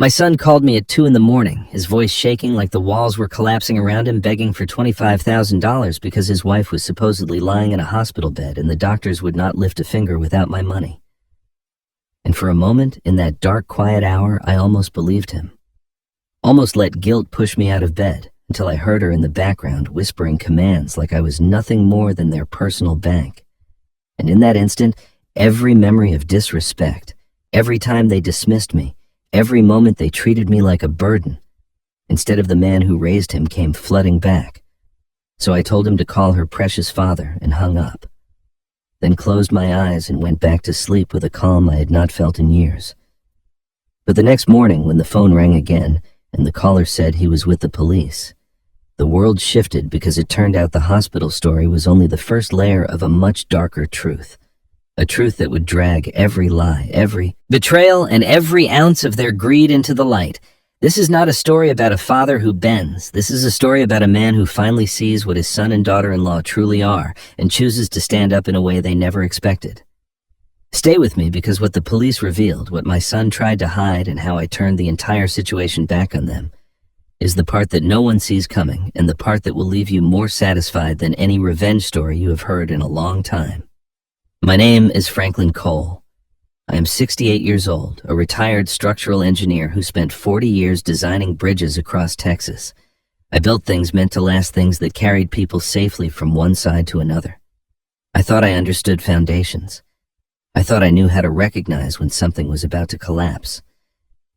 My son called me at 2 in the morning, his voice shaking like the walls were collapsing around him, begging for $25,000 because his wife was supposedly lying in a hospital bed and the doctors would not lift a finger without my money. And for a moment, in that dark, quiet hour, I almost believed him. Almost let guilt push me out of bed until I heard her in the background whispering commands like I was nothing more than their personal bank. And in that instant, every memory of disrespect, every time they dismissed me, every moment they treated me like a burden, instead of the man who raised him, came flooding back. So I told him to call her precious father and hung up, then closed my eyes and went back to sleep with a calm I had not felt in years. But the next morning, when the phone rang again and the caller said he was with the police, the world shifted because it turned out the hospital story was only the first layer of a much darker truth. A truth that would drag every lie, every betrayal, and every ounce of their greed into the light. This is not a story about a father who bends. This is a story about a man who finally sees what his son and daughter-in-law truly are and chooses to stand up in a way they never expected. Stay with me, because what the police revealed, what my son tried to hide, and how I turned the entire situation back on them, is the part that no one sees coming, and the part that will leave you more satisfied than any revenge story you have heard in a long time. My name is Franklin Cole. I am 68 years old, a retired structural engineer who spent 40 years designing bridges across Texas. I built things meant to last, things that carried people safely from one side to another. I thought I understood foundations. I thought I knew how to recognize when something was about to collapse.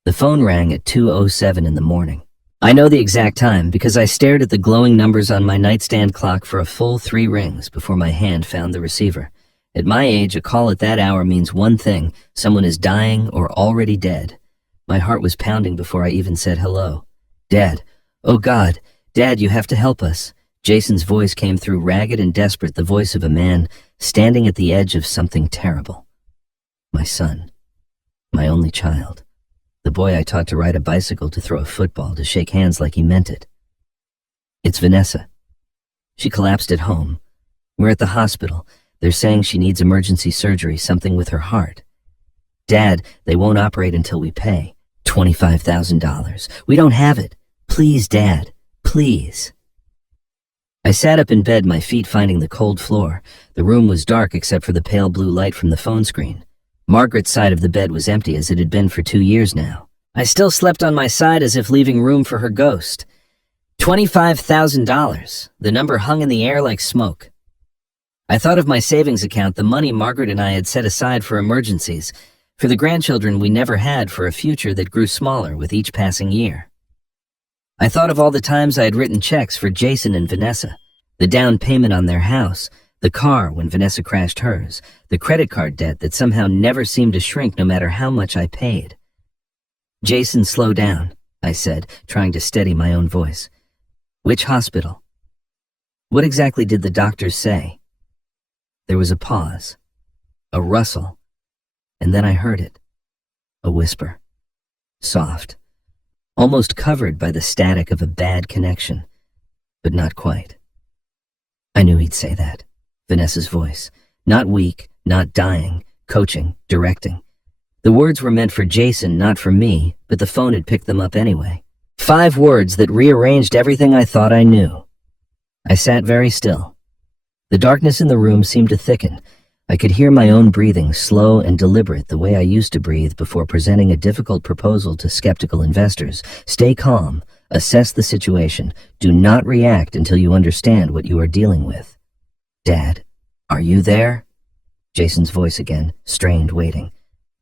The phone rang at 2:07 in the morning. I know the exact time because I stared at the glowing numbers on my nightstand clock for a full 3 rings before my hand found the receiver. At my age, a call at that hour means one thing: someone is dying or already dead. My heart was pounding before I even said hello. "Dad. Oh God. Dad, you have to help us." Jason's voice came through, ragged and desperate, the voice of a man standing at the edge of something terrible. My son. My only child. The boy I taught to ride a bicycle, to throw a football, to shake hands like he meant it. "It's Vanessa. She collapsed at home. We're at the hospital. They're saying she needs emergency surgery, something with her heart. Dad, they won't operate until we pay $25,000. We don't have it. Please, Dad, please." I sat up in bed, my feet finding the cold floor. The room was dark except for the pale blue light from the phone screen. Margaret's side of the bed was empty, as it had been for 2 years now. I still slept on my side, as if leaving room for her ghost. $25,000. The number hung in the air like smoke. I thought of my savings account, the money Margaret and I had set aside for emergencies, for the grandchildren we never had, for a future that grew smaller with each passing year. I thought of all the times I had written checks for Jason and Vanessa, the down payment on their house, the car when Vanessa crashed hers, the credit card debt that somehow never seemed to shrink no matter how much I paid. "Jason, slow down," I said, trying to steady my own voice. "Which hospital? What exactly did the doctors say?" There was a pause, a rustle, and then I heard it. A whisper. Soft, almost covered by the static of a bad connection, but not quite. I knew he'd say that. Vanessa's voice. Not weak, not dying, coaching, directing. The words were meant for Jason, not for me, but the phone had picked them up anyway. 5 words that rearranged everything I thought I knew. I sat very still. The darkness in the room seemed to thicken. I could hear my own breathing, slow and deliberate, the way I used to breathe before presenting a difficult proposal to skeptical investors. Stay calm, assess the situation, do not react until you understand what you are dealing with. "Dad, are you there?" Jason's voice again, strained, waiting.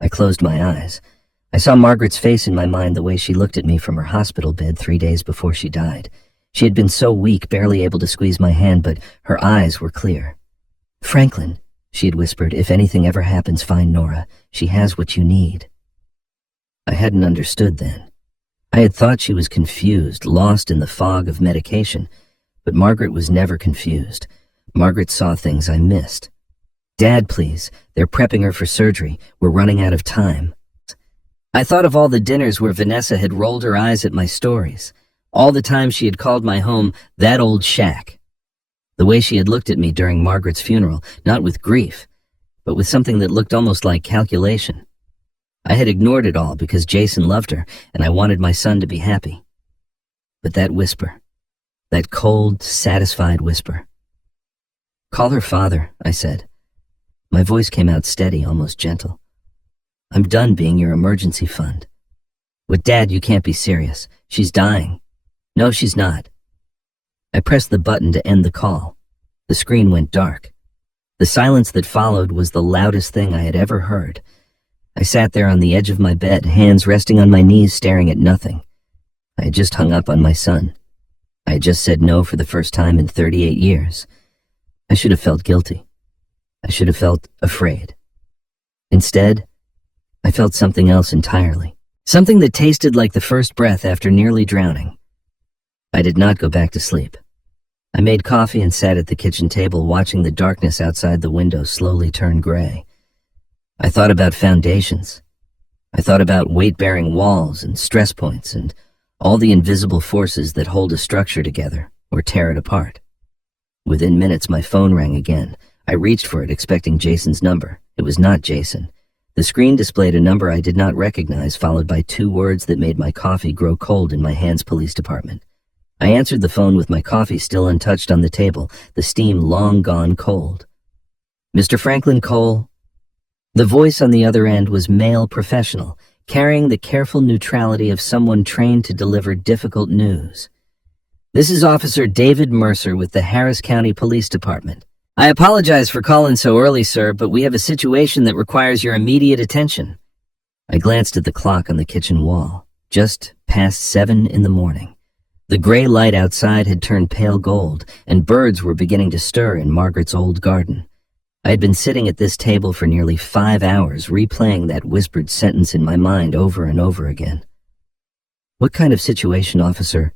I closed my eyes. I saw Margaret's face in my mind, the way she looked at me from her hospital bed 3 days before she died. She had been so weak, barely able to squeeze my hand, but her eyes were clear. "Franklin," she had whispered, "if anything ever happens, find Nora. She has what you need." I hadn't understood then. I had thought she was confused, lost in the fog of medication, but Margaret was never confused. Margaret saw things I missed. "Dad, please. They're prepping her for surgery. We're running out of time." I thought of all the dinners where Vanessa had rolled her eyes at my stories, all the times she had called my home that old shack, the way she had looked at me during Margaret's funeral, not with grief, but with something that looked almost like calculation. I had ignored it all because Jason loved her and I wanted my son to be happy. But that whisper, that cold, satisfied whisper. "Call her father," I said. My voice came out steady, almost gentle. "I'm done being your emergency fund." "With Dad, you can't be serious. She's dying." "No, she's not." I pressed the button to end the call. The screen went dark. The silence that followed was the loudest thing I had ever heard. I sat there on the edge of my bed, hands resting on my knees, staring at nothing. I had just hung up on my son. I had just said no for the first time in 38 years. I should have felt guilty. I should have felt afraid. Instead, I felt something else entirely. Something that tasted like the first breath after nearly drowning. I did not go back to sleep. I made coffee and sat at the kitchen table, watching the darkness outside the window slowly turn gray. I thought about foundations. I thought about weight-bearing walls and stress points and all the invisible forces that hold a structure together or tear it apart. Within minutes, my phone rang again. I reached for it, expecting Jason's number. It was not Jason. The screen displayed a number I did not recognize, followed by 2 words that made my coffee grow cold in my hands: police department. I answered the phone with my coffee still untouched on the table, the steam long gone cold. "Mr. Franklin Cole?" The voice on the other end was male, professional, carrying the careful neutrality of someone trained to deliver difficult news. "This is Officer David Mercer with the Harris County Police Department. I apologize for calling so early, sir, but we have a situation that requires your immediate attention." I glanced at the clock on the kitchen wall. Just past 7 in the morning. The gray light outside had turned pale gold, and birds were beginning to stir in Margaret's old garden. I had been sitting at this table for nearly 5 hours, replaying that whispered sentence in my mind over and over again. "What kind of situation, officer?"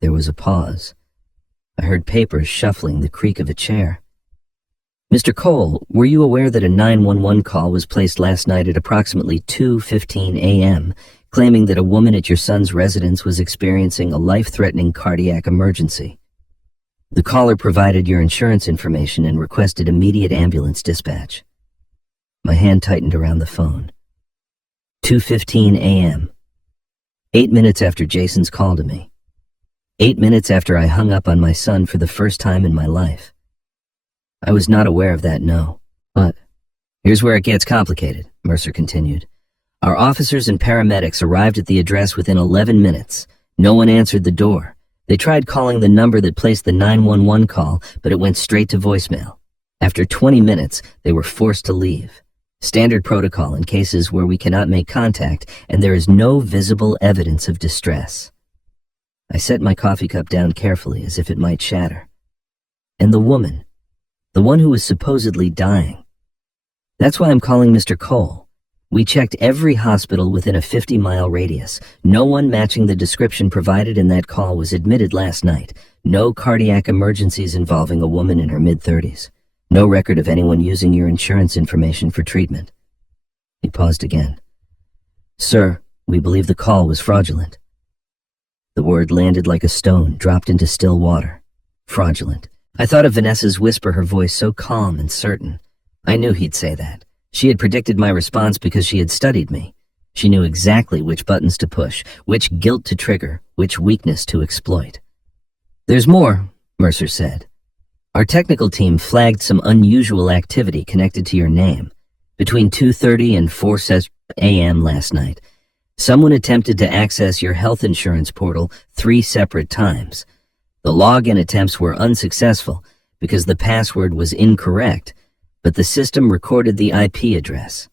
There was a pause. I heard papers shuffling, the creak of a chair. "Mr. Cole, were you aware that a 911 call was placed last night at approximately 2:15 a.m., claiming that a woman at your son's residence was experiencing a life-threatening cardiac emergency? The caller provided your insurance information and requested immediate ambulance dispatch." My hand tightened around the phone. 2:15 a.m. 8 minutes after Jason's call to me. 8 minutes after I hung up on my son for the first time in my life. I was not aware of that, no. But here's where it gets complicated, Mercer continued. Our officers and paramedics arrived at the address within 11 minutes. No one answered the door. They tried calling the number that placed the 911 call, but it went straight to voicemail. After 20 minutes, they were forced to leave. Standard protocol in cases where we cannot make contact and there is no visible evidence of distress. I set my coffee cup down carefully as if it might shatter. And the woman, the one who was supposedly dying. That's why I'm calling Mr. Cole. We checked every hospital within a 50-mile radius. No one matching the description provided in that call was admitted last night. No cardiac emergencies involving a woman in her mid-30s. No record of anyone using your insurance information for treatment. He paused again. "Sir, we believe the call was fraudulent." The word landed like a stone, dropped into still water. Fraudulent. I thought of Vanessa's whisper, her voice so calm and certain. I knew he'd say that. She had predicted my response because she had studied me. She knew exactly which buttons to push, which guilt to trigger, which weakness to exploit. "There's more," Mercer said. "Our technical team flagged some unusual activity connected to your name. Between 2:30 and 4 a.m. last night, someone attempted to access your health insurance portal 3 separate times. The login attempts were unsuccessful because the password was incorrect, but the system recorded the IP address."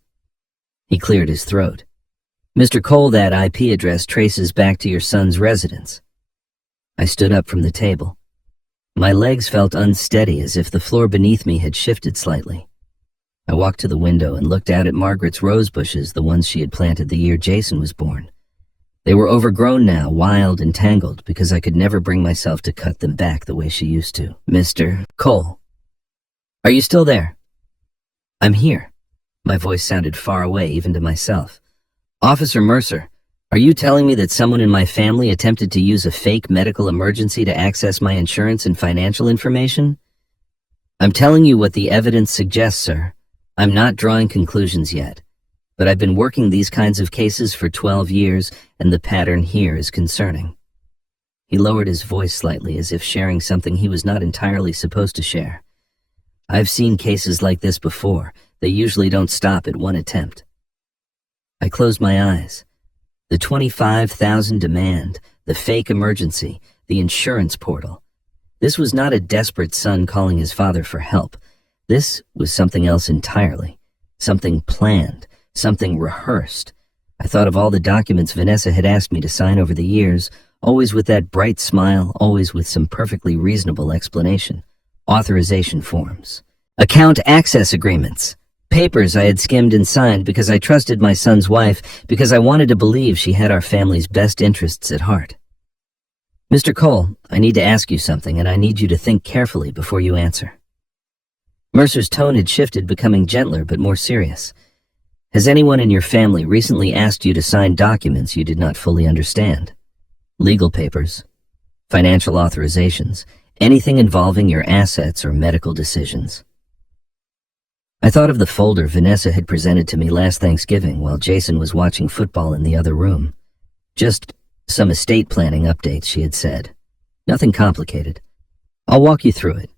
He cleared his throat. "Mr. Cole, that IP address traces back to your son's residence." I stood up from the table. My legs felt unsteady, as if the floor beneath me had shifted slightly. I walked to the window and looked out at Margaret's rose bushes, the ones she had planted the year Jason was born. They were overgrown now, wild and tangled, because I could never bring myself to cut them back the way she used to. "Mr. Cole, are you still there?" "I'm here." My voice sounded far away, even to myself. "Officer Mercer, are you telling me that someone in my family attempted to use a fake medical emergency to access my insurance and financial information?" "I'm telling you what the evidence suggests, sir. I'm not drawing conclusions yet. But I've been working these kinds of cases for 12 years, and the pattern here is concerning." He lowered his voice slightly, as if sharing something he was not entirely supposed to share. "I've seen cases like this before. They usually don't stop at one attempt." I closed my eyes. The 25,000 demand, the fake emergency, the insurance portal. This was not a desperate son calling his father for help. This was something else entirely. Something planned, something rehearsed. I thought of all the documents Vanessa had asked me to sign over the years, always with that bright smile, always with some perfectly reasonable explanation. Authorization forms. Account access agreements. Papers I had skimmed and signed because I trusted my son's wife, because I wanted to believe she had our family's best interests at heart. "Mr. Cole, I need to ask you something, and I need you to think carefully before you answer." Mercer's tone had shifted, becoming gentler but more serious. "Has anyone in your family recently asked you to sign documents you did not fully understand? Legal papers, financial authorizations, anything involving your assets or medical decisions?" I thought of the folder Vanessa had presented to me last Thanksgiving while Jason was watching football in the other room. Just some estate planning updates, she had said. Nothing complicated. "I'll walk you through it."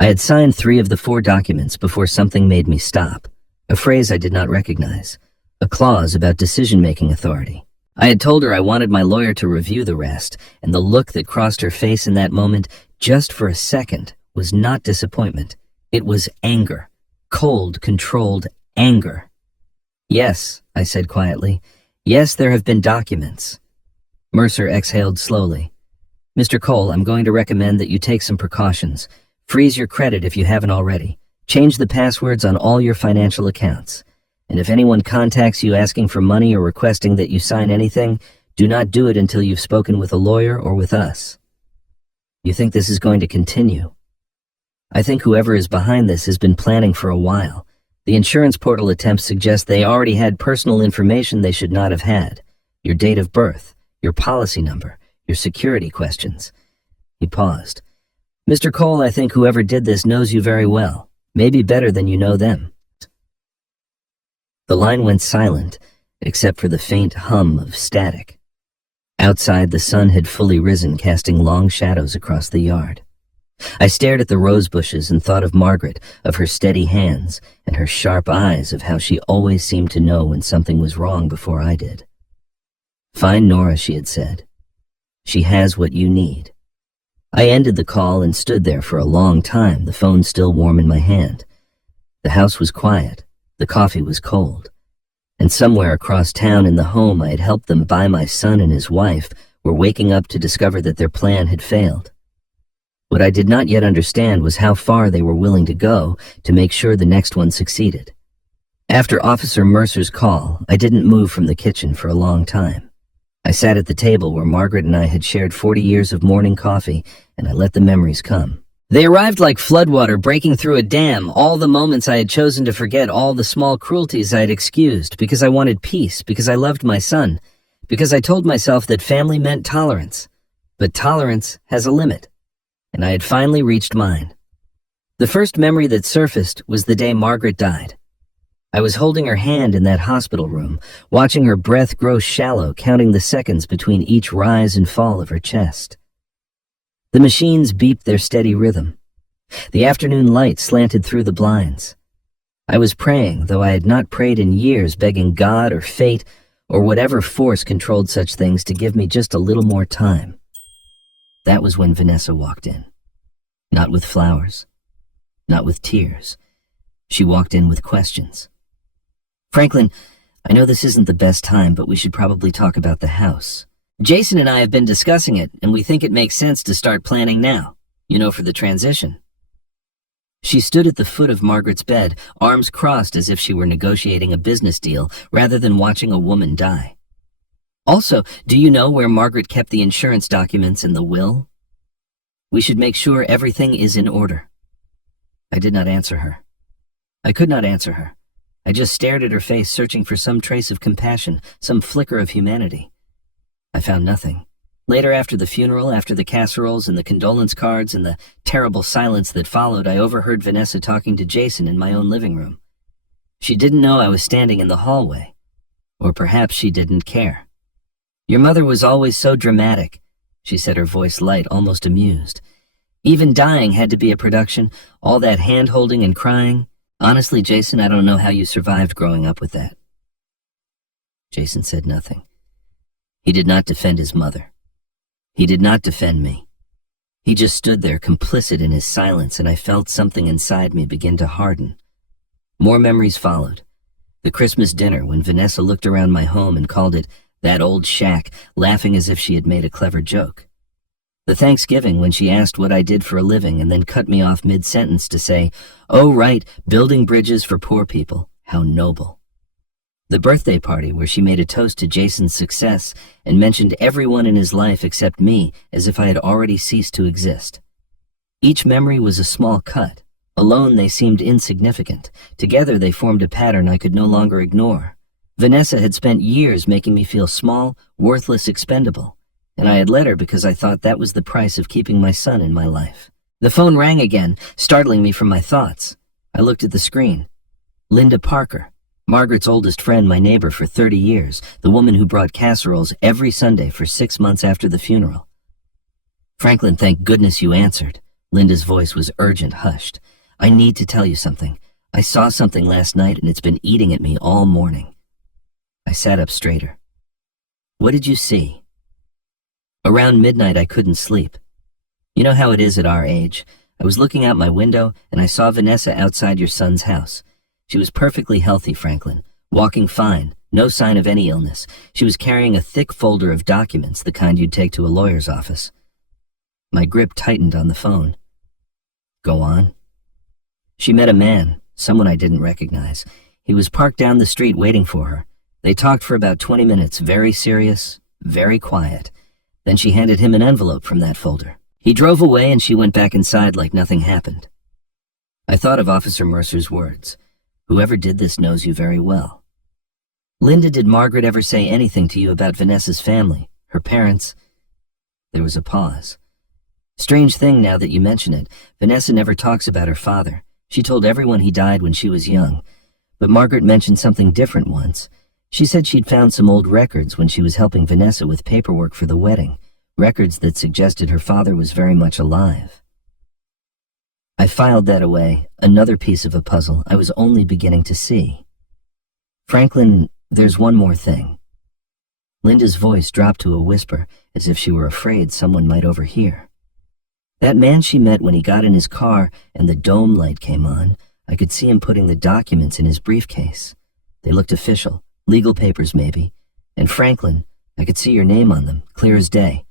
I had signed 3 of the 4 documents before something made me stop. A phrase I did not recognize. A clause about decision-making authority. I had told her I wanted my lawyer to review the rest, and the look that crossed her face in that moment, just for a second, was not disappointment. It was anger. Cold, controlled anger. "Yes," I said quietly. "Yes, there have been documents." Mercer exhaled slowly. "Mr. Cole, I'm going to recommend that you take some precautions. Freeze your credit if you haven't already. Change the passwords on all your financial accounts. And if anyone contacts you asking for money or requesting that you sign anything, do not do it until you've spoken with a lawyer or with us." "You think this is going to continue?" "I think whoever is behind this has been planning for a while. The insurance portal attempts suggest they already had personal information they should not have had. Your date of birth, your policy number, your security questions." He paused. "Mr. Cole, I think whoever did this knows you very well, maybe better than you know them." The line went silent, except for the faint hum of static. Outside, the sun had fully risen, casting long shadows across the yard. I stared at the rose bushes and thought of Margaret, of her steady hands, and her sharp eyes, of how she always seemed to know when something was wrong before I did. "Find Nora," she had said. "She has what you need." I ended the call and stood there for a long time, the phone still warm in my hand. The house was quiet. The coffee was cold. And somewhere across town in the home I had helped them buy my son and his wife were waking up to discover that their plan had failed. What I did not yet understand was how far they were willing to go to make sure the next one succeeded. After Officer Mercer's call, I didn't move from the kitchen for a long time. I sat at the table where Margaret and I had shared 40 years of morning coffee, and I let the memories come. They arrived like floodwater breaking through a dam, all the moments I had chosen to forget, all the small cruelties I had excused, because I wanted peace, because I loved my son, because I told myself that family meant tolerance. But tolerance has a limit, and I had finally reached mine. The first memory that surfaced was the day Margaret died. I was holding her hand in that hospital room, watching her breath grow shallow, counting the seconds between each rise and fall of her chest. The machines beeped their steady rhythm. The afternoon light slanted through the blinds. I was praying, though I had not prayed in years, begging God or fate or whatever force controlled such things to give me just a little more time. That was when Vanessa walked in. Not with flowers, not with tears. She walked in with questions. "Franklin, I know this isn't the best time, but we should probably talk about the house. Jason and I have been discussing it, and we think it makes sense to start planning now, for the transition." She stood at the foot of Margaret's bed, arms crossed as if she were negotiating a business deal rather than watching a woman die. "Also, do you know where Margaret kept the insurance documents and the will? We should make sure everything is in order." I did not answer her. I could not answer her. I just stared at her face, searching for some trace of compassion, some flicker of humanity. I found nothing. Later, after the funeral, after the casseroles and the condolence cards and the terrible silence that followed, I overheard Vanessa talking to Jason in my own living room. She didn't know I was standing in the hallway. Or perhaps she didn't care. Your mother was always so dramatic, she said, her voice light, almost amused. Even dying had to be a production, all that hand-holding and crying. Honestly, Jason, I don't know how you survived growing up with that. Jason said nothing. He did not defend his mother. He did not defend me. He just stood there, complicit in his silence, and I felt something inside me begin to harden. More memories followed. The Christmas dinner, when Vanessa looked around my home and called it that old shack, laughing as if she had made a clever joke. The Thanksgiving, when she asked what I did for a living and then cut me off mid-sentence to say, "Oh, right, building bridges for poor people. How noble." The birthday party, where she made a toast to Jason's success and mentioned everyone in his life except me as if I had already ceased to exist. Each memory was a small cut. Alone, they seemed insignificant. Together, they formed a pattern I could no longer ignore. Vanessa had spent years making me feel small, worthless, expendable. And I had let her because I thought that was the price of keeping my son in my life. The phone rang again, startling me from my thoughts. I looked at the screen. Linda Parker, Margaret's oldest friend, my neighbor for 30 years, the woman who brought casseroles every Sunday for 6 months after the funeral. "Franklin, thank goodness you answered." Linda's voice was urgent, hushed. "I need to tell you something. I saw something last night and it's been eating at me all morning." I sat up straighter. "What did you see?" "Around midnight I couldn't sleep. You know how it is at our age. I was looking out my window and I saw Vanessa outside your son's house. She was perfectly healthy, Franklin, walking fine, no sign of any illness. She was carrying a thick folder of documents, the kind you'd take to a lawyer's office." My grip tightened on the phone. "Go on." "She met a man, someone I didn't recognize. He was parked down the street waiting for her. They talked for about 20 minutes, very serious, very quiet. Then she handed him an envelope from that folder. He drove away and she went back inside like nothing happened." I thought of Officer Mercer's words. Whoever did this knows you very well. "Linda, did Margaret ever say anything to you about Vanessa's family, her parents?" There was a pause. "Strange thing now that you mention it, Vanessa never talks about her father. She told everyone he died when she was young. But Margaret mentioned something different once. She said she'd found some old records when she was helping Vanessa with paperwork for the wedding, records that suggested her father was very much alive." I filed that away, another piece of a puzzle I was only beginning to see. "Franklin, there's one more thing." Linda's voice dropped to a whisper, as if she were afraid someone might overhear. "That man she met when he got in his car and the dome light came on, I could see him putting the documents in his briefcase. They looked official, legal papers maybe. And Franklin, I could see your name on them, clear as day."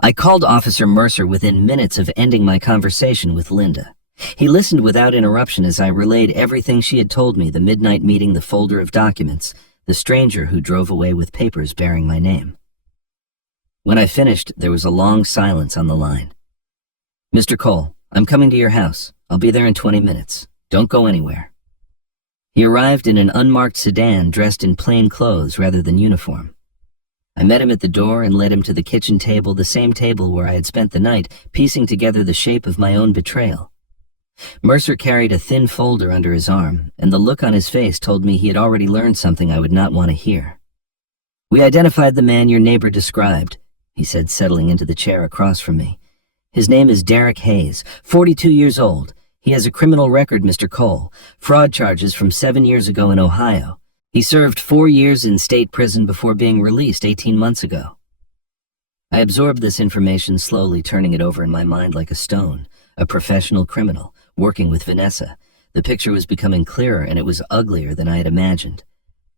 I called Officer Mercer within minutes of ending my conversation with Linda. He listened without interruption as I relayed everything she had told me, the midnight meeting, the folder of documents, the stranger who drove away with papers bearing my name. When I finished, there was a long silence on the line. "Mr. Cole, I'm coming to your house. I'll be there in 20 minutes. Don't go anywhere." He arrived in an unmarked sedan dressed in plain clothes rather than uniform. I met him at the door and led him to the kitchen table, the same table where I had spent the night, piecing together the shape of my own betrayal. Mercer carried a thin folder under his arm, and the look on his face told me he had already learned something I would not want to hear. "We identified the man your neighbor described," he said, settling into the chair across from me. "His name is Derek Hayes, 42 years old. He has a criminal record, Mr. Cole, fraud charges from 7 years ago in Ohio. He served 4 years in state prison before being released 18 months ago." I absorbed this information slowly, turning it over in my mind like a stone. A professional criminal, working with Vanessa. The picture was becoming clearer, and it was uglier than I had imagined.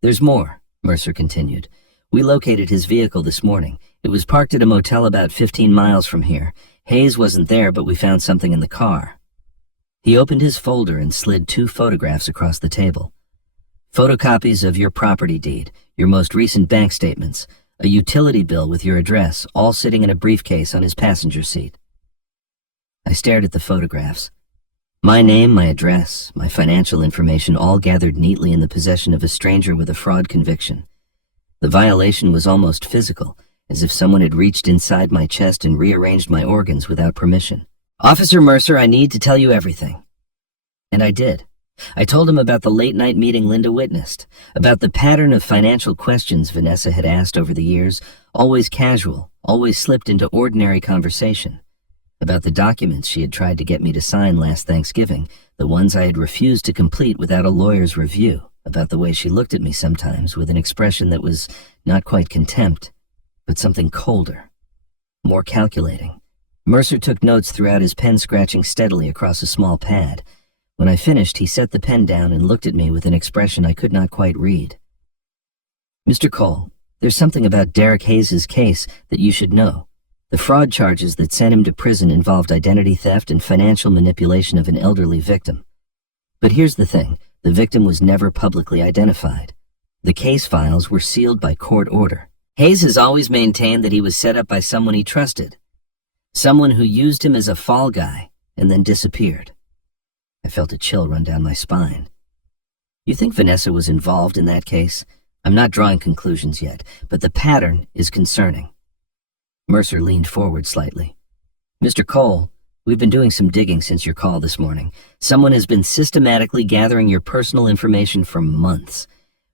"There's more," Mercer continued. "We located his vehicle this morning. It was parked at a motel about 15 miles from here. Hayes wasn't there, but we found something in the car." He opened his folder and slid 2 photographs across the table. "Photocopies of your property deed, your most recent bank statements, a utility bill with your address, all sitting in a briefcase on his passenger seat." I stared at the photographs. My name, my address, my financial information, all gathered neatly in the possession of a stranger with a fraud conviction. The violation was almost physical, as if someone had reached inside my chest and rearranged my organs without permission. "Officer Mercer, I need to tell you everything." And I did. I told him about the late-night meeting Linda witnessed, about the pattern of financial questions Vanessa had asked over the years, always casual, always slipped into ordinary conversation, about the documents she had tried to get me to sign last Thanksgiving, the ones I had refused to complete without a lawyer's review, about the way she looked at me sometimes with an expression that was not quite contempt, but something colder, more calculating. Mercer took notes throughout, his pen scratching steadily across a small pad. When I finished, he set the pen down and looked at me with an expression I could not quite read. "Mr. Cole, there's something about Derek Hayes' case that you should know. The fraud charges that sent him to prison involved identity theft and financial manipulation of an elderly victim. But here's the thing, the victim was never publicly identified. The case files were sealed by court order. Hayes has always maintained that he was set up by someone he trusted, someone who used him as a fall guy and then disappeared." I felt a chill run down my spine. "You think Vanessa was involved in that case? I'm not drawing conclusions yet, but the pattern is concerning." Mercer leaned forward slightly. "Mr. Cole, we've been doing some digging since your call this morning. Someone has been systematically gathering your personal information for months.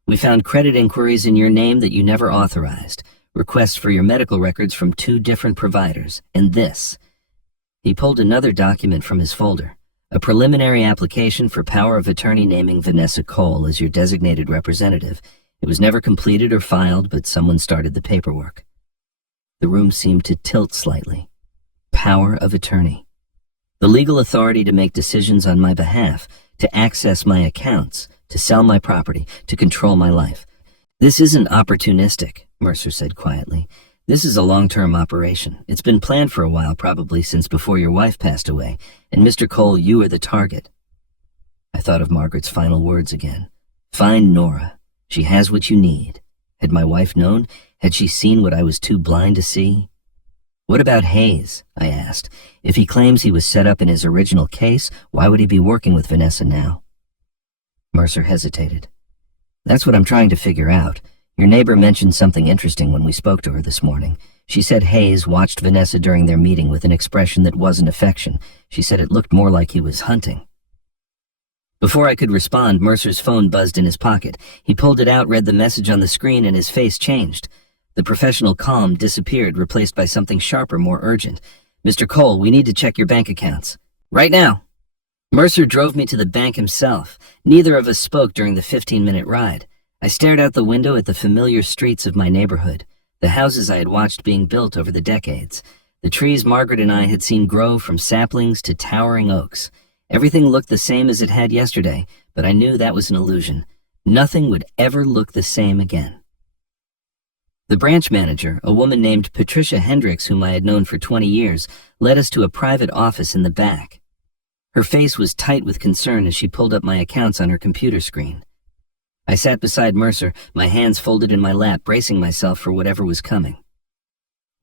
We found credit inquiries in your name that you never authorized, requests for your medical records from 2 different providers, and this." He pulled another document from his folder. "A preliminary application for power of attorney naming Vanessa Cole as your designated representative. It was never completed or filed, but someone started the paperwork." The room seemed to tilt slightly. Power of attorney. The legal authority to make decisions on my behalf, to access my accounts, to sell my property, to control my life. "This isn't opportunistic," Mercer said quietly. "This is a long-term operation. It's been planned for a while, probably since before your wife passed away. And Mr. Cole, you are the target." I thought of Margaret's final words again. "Find Nora. She has what you need." Had my wife known? Had she seen what I was too blind to see? "What about Hayes?" I asked. "If he claims he was set up in his original case, why would he be working with Vanessa now?" Mercer hesitated. "That's what I'm trying to figure out. Your neighbor mentioned something interesting when we spoke to her this morning. She said Hayes watched Vanessa during their meeting with an expression that wasn't affection. She said it looked more like he was hunting." Before I could respond, Mercer's phone buzzed in his pocket. He pulled it out, read the message on the screen, and his face changed. The professional calm disappeared, replaced by something sharper, more urgent. "Mr. Cole, we need to check your bank accounts. Right now." Mercer drove me to the bank himself. Neither of us spoke during the 15-minute ride. I stared out the window at the familiar streets of my neighborhood, the houses I had watched being built over the decades, the trees Margaret and I had seen grow from saplings to towering oaks. Everything looked the same as it had yesterday, but I knew that was an illusion. Nothing would ever look the same again. The branch manager, a woman named Patricia Hendricks, whom I had known for 20 years, led us to a private office in the back. Her face was tight with concern as she pulled up my accounts on her computer screen. I sat beside Mercer, my hands folded in my lap, bracing myself for whatever was coming.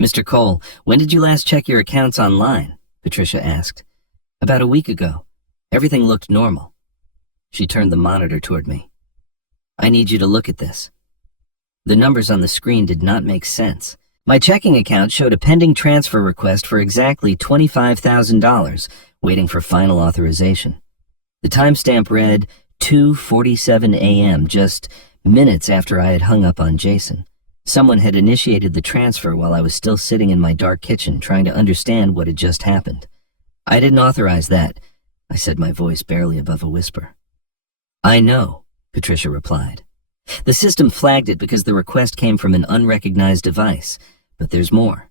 "Mr. Cole, when did you last check your accounts online?" Patricia asked. "About a week ago. Everything looked normal." She turned the monitor toward me. "I need you to look at this." The numbers on the screen did not make sense. My checking account showed a pending transfer request for exactly $25,000, waiting for final authorization. The timestamp read 2:47 a.m., just minutes after I had hung up on Jason. Someone had initiated the transfer while I was still sitting in my dark kitchen trying to understand what had just happened. "I didn't authorize that," I said, my voice barely above a whisper. "I know," Patricia replied. "The system flagged it because the request came from an unrecognized device, but there's more."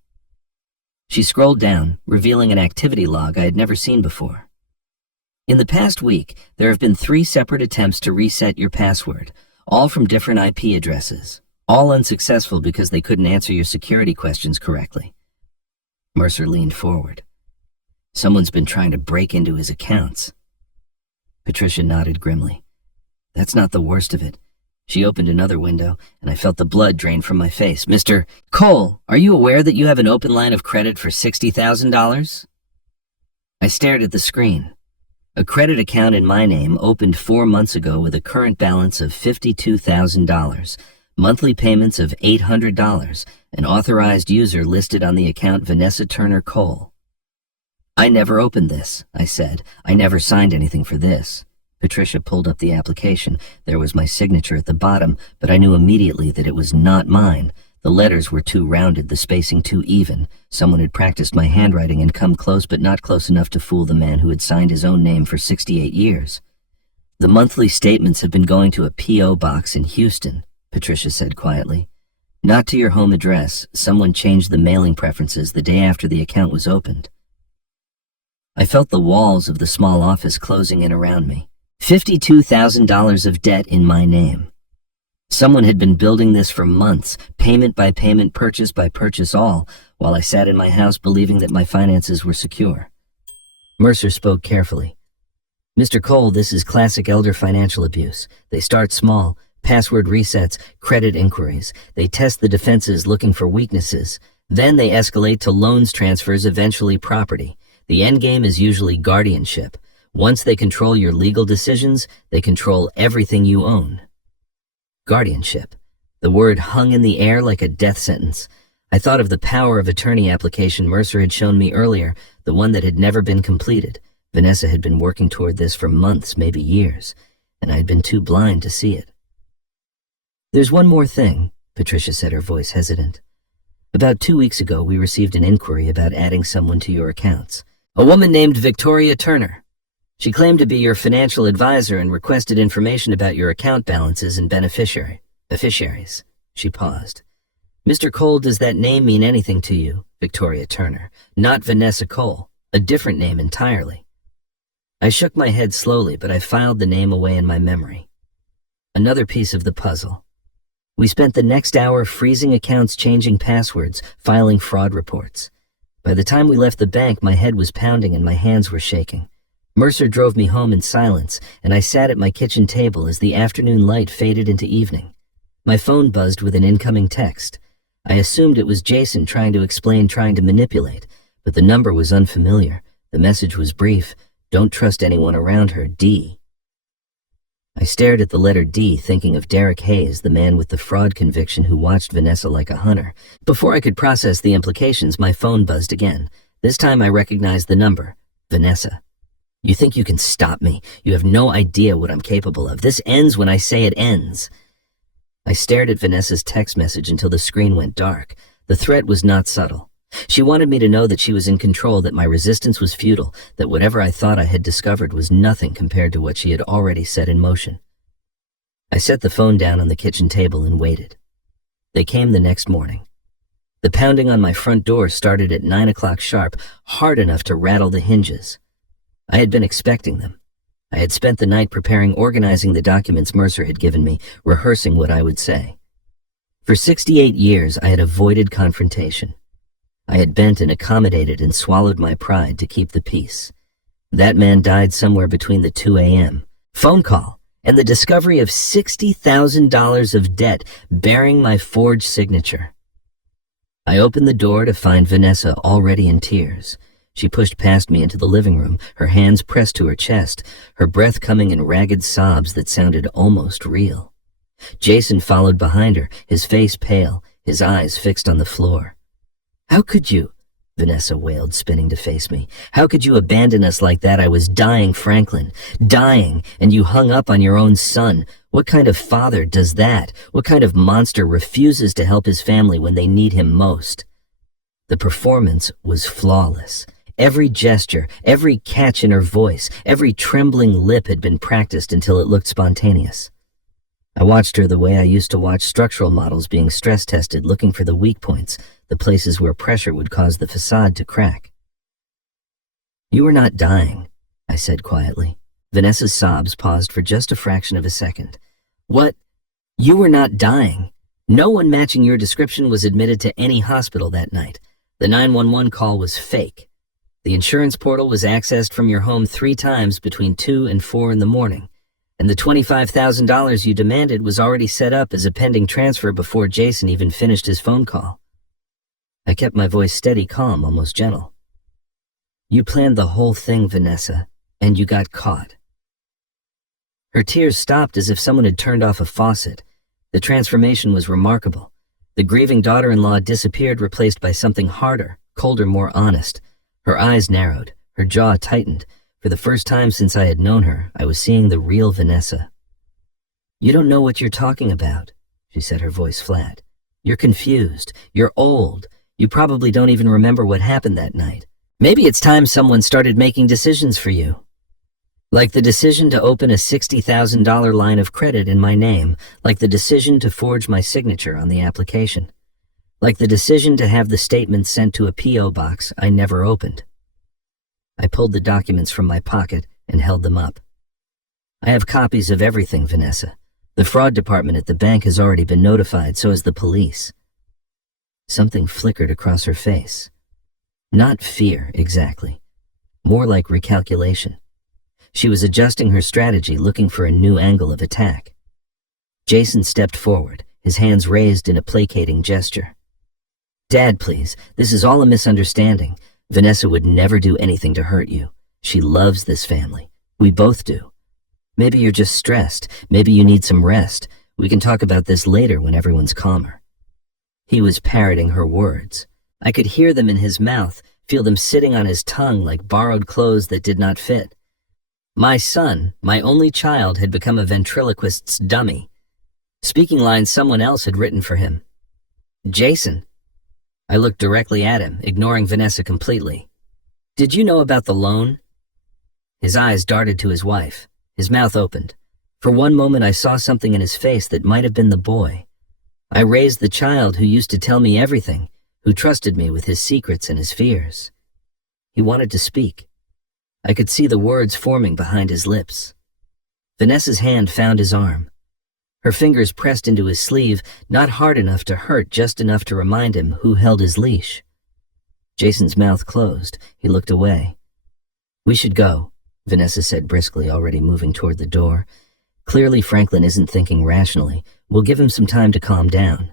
She scrolled down, revealing an activity log I had never seen before. "In the past week, there have been 3 separate attempts to reset your password, all from different IP addresses, all unsuccessful because they couldn't answer your security questions correctly." Mercer leaned forward. "Someone's been trying to break into his accounts." Patricia nodded grimly. "That's not the worst of it." She opened another window, and I felt the blood drain from my face. "Mr. Cole, are you aware that you have an open line of credit for $60,000? I stared at the screen. A credit account in my name opened 4 months ago with a current balance of $52,000, monthly payments of $800, an authorized user listed on the account Vanessa Turner Cole. "I never opened this," I said. "I never signed anything for this." Patricia pulled up the application. There was my signature at the bottom, but I knew immediately that it was not mine. The letters were too rounded, the spacing too even. Someone had practiced my handwriting and come close, but not close enough to fool the man who had signed his own name for 68 years. The monthly statements have been going to a P.O. box in Houston, Patricia said quietly. Not to your home address. Someone changed the mailing preferences the day after the account was opened. I felt the walls of the small office closing in around me. $52,000 of debt in my name. Someone had been building this for months, payment by payment, purchase by purchase, all while I sat in my house believing that my finances were secure. Mercer spoke carefully. Mr. Cole, this is classic elder financial abuse. They start small, password resets, credit inquiries. They test the defenses looking for weaknesses. Then they escalate to loans, transfers, eventually property. The end game is usually guardianship. Once they control your legal decisions, they control everything you own. Guardianship. The word hung in the air like a death sentence. I thought of the power of attorney application Mercer had shown me earlier, the one that had never been completed. Vanessa had been working toward this for months, maybe years, and I had been too blind to see it. There's one more thing, Patricia said, her voice hesitant. About 2 weeks ago, we received an inquiry about adding someone to your accounts. A woman named Victoria Turner. She claimed to be your financial advisor and requested information about your account balances and beneficiaries. She paused. Mr. Cole, does that name mean anything to you? Victoria Turner. Not Vanessa Cole. A different name entirely. I shook my head slowly, but I filed the name away in my memory. Another piece of the puzzle. We spent the next hour freezing accounts, changing passwords, filing fraud reports. By the time we left the bank, my head was pounding and my hands were shaking. Mercer drove me home in silence, and I sat at my kitchen table as the afternoon light faded into evening. My phone buzzed with an incoming text. I assumed it was Jason trying to explain, trying to manipulate, but the number was unfamiliar. The message was brief. Don't trust anyone around her, D. I stared at the letter D, thinking of Derek Hayes, the man with the fraud conviction who watched Vanessa like a hunter. Before I could process the implications, my phone buzzed again. This time I recognized the number. Vanessa. You think you can stop me? You have no idea what I'm capable of. This ends when I say it ends. I stared at Vanessa's text message until the screen went dark. The threat was not subtle. She wanted me to know that she was in control, that my resistance was futile, that whatever I thought I had discovered was nothing compared to what she had already set in motion. I set the phone down on the kitchen table and waited. They came the next morning. The pounding on my front door started at 9 o'clock sharp, hard enough to rattle the hinges. I had been expecting them. I had spent the night preparing, organizing the documents Mercer had given me, rehearsing what I would say. For 68 years, I had avoided confrontation. I had bent and accommodated and swallowed my pride to keep the peace. That man died somewhere between the 2 a.m. phone call and the discovery of $60,000 of debt bearing my forged signature. I opened the door to find Vanessa already in tears. She pushed past me into the living room, her hands pressed to her chest, her breath coming in ragged sobs that sounded almost real. Jason followed behind her, his face pale, his eyes fixed on the floor. How could you? Vanessa wailed, spinning to face me. How could you abandon us like that? I was dying, Franklin. Dying, and you hung up on your own son. What kind of father does that? What kind of monster refuses to help his family when they need him most? The performance was flawless. Every gesture, every catch in her voice, every trembling lip had been practiced until it looked spontaneous. I watched her the way I used to watch structural models being stress tested, looking for the weak points, the places where pressure would cause the facade to crack. You were not dying, I said quietly. Vanessa's sobs paused for just a fraction of a second. What? You were not dying. No one matching your description was admitted to any hospital that night. The 911 call was fake. The insurance portal was accessed from your home 3 times between 2 and 4 in the morning, and the $25,000 you demanded was already set up as a pending transfer before Jason even finished his phone call. I kept my voice steady, calm, almost gentle. You planned the whole thing, Vanessa, and you got caught. Her tears stopped as if someone had turned off a faucet. The transformation was remarkable. The grieving daughter-in-law disappeared, replaced by something harder, colder, more honest. Her eyes narrowed, her jaw tightened. For the first time since I had known her, I was seeing the real Vanessa. "You don't know what you're talking about," she said, her voice flat. "You're confused. You're old. You probably don't even remember what happened that night. Maybe it's time someone started making decisions for you. Like the decision to open a $60,000 line of credit in my name, like the decision to forge my signature on the application, like the decision to have the statement sent to a P.O. box I never opened." I pulled the documents from my pocket and held them up. "I have copies of everything, Vanessa. The fraud department at the bank has already been notified, so has the police." Something flickered across her face. Not fear, exactly. More like recalculation. She was adjusting her strategy, looking for a new angle of attack. Jason stepped forward, his hands raised in a placating gesture. "Dad, please, this is all a misunderstanding. Vanessa would never do anything to hurt you. She loves this family. We both do. Maybe you're just stressed. Maybe you need some rest. We can talk about this later when everyone's calmer." He was parroting her words. I could hear them in his mouth, feel them sitting on his tongue like borrowed clothes that did not fit. My son, my only child, had become a ventriloquist's dummy, speaking lines someone else had written for him. "Jason." I looked directly at him, ignoring Vanessa completely. "Did you know about the loan?" His eyes darted to his wife. His mouth opened. For one moment I saw something in his face that might have been the boy. I raised the child who used to tell me everything, who trusted me with his secrets and his fears. He wanted to speak. I could see the words forming behind his lips. Vanessa's hand found his arm. Her fingers pressed into his sleeve, not hard enough to hurt, just enough to remind him who held his leash. Jason's mouth closed. He looked away. "We should go," Vanessa said briskly, already moving toward the door. "Clearly Franklin isn't thinking rationally. We'll give him some time to calm down."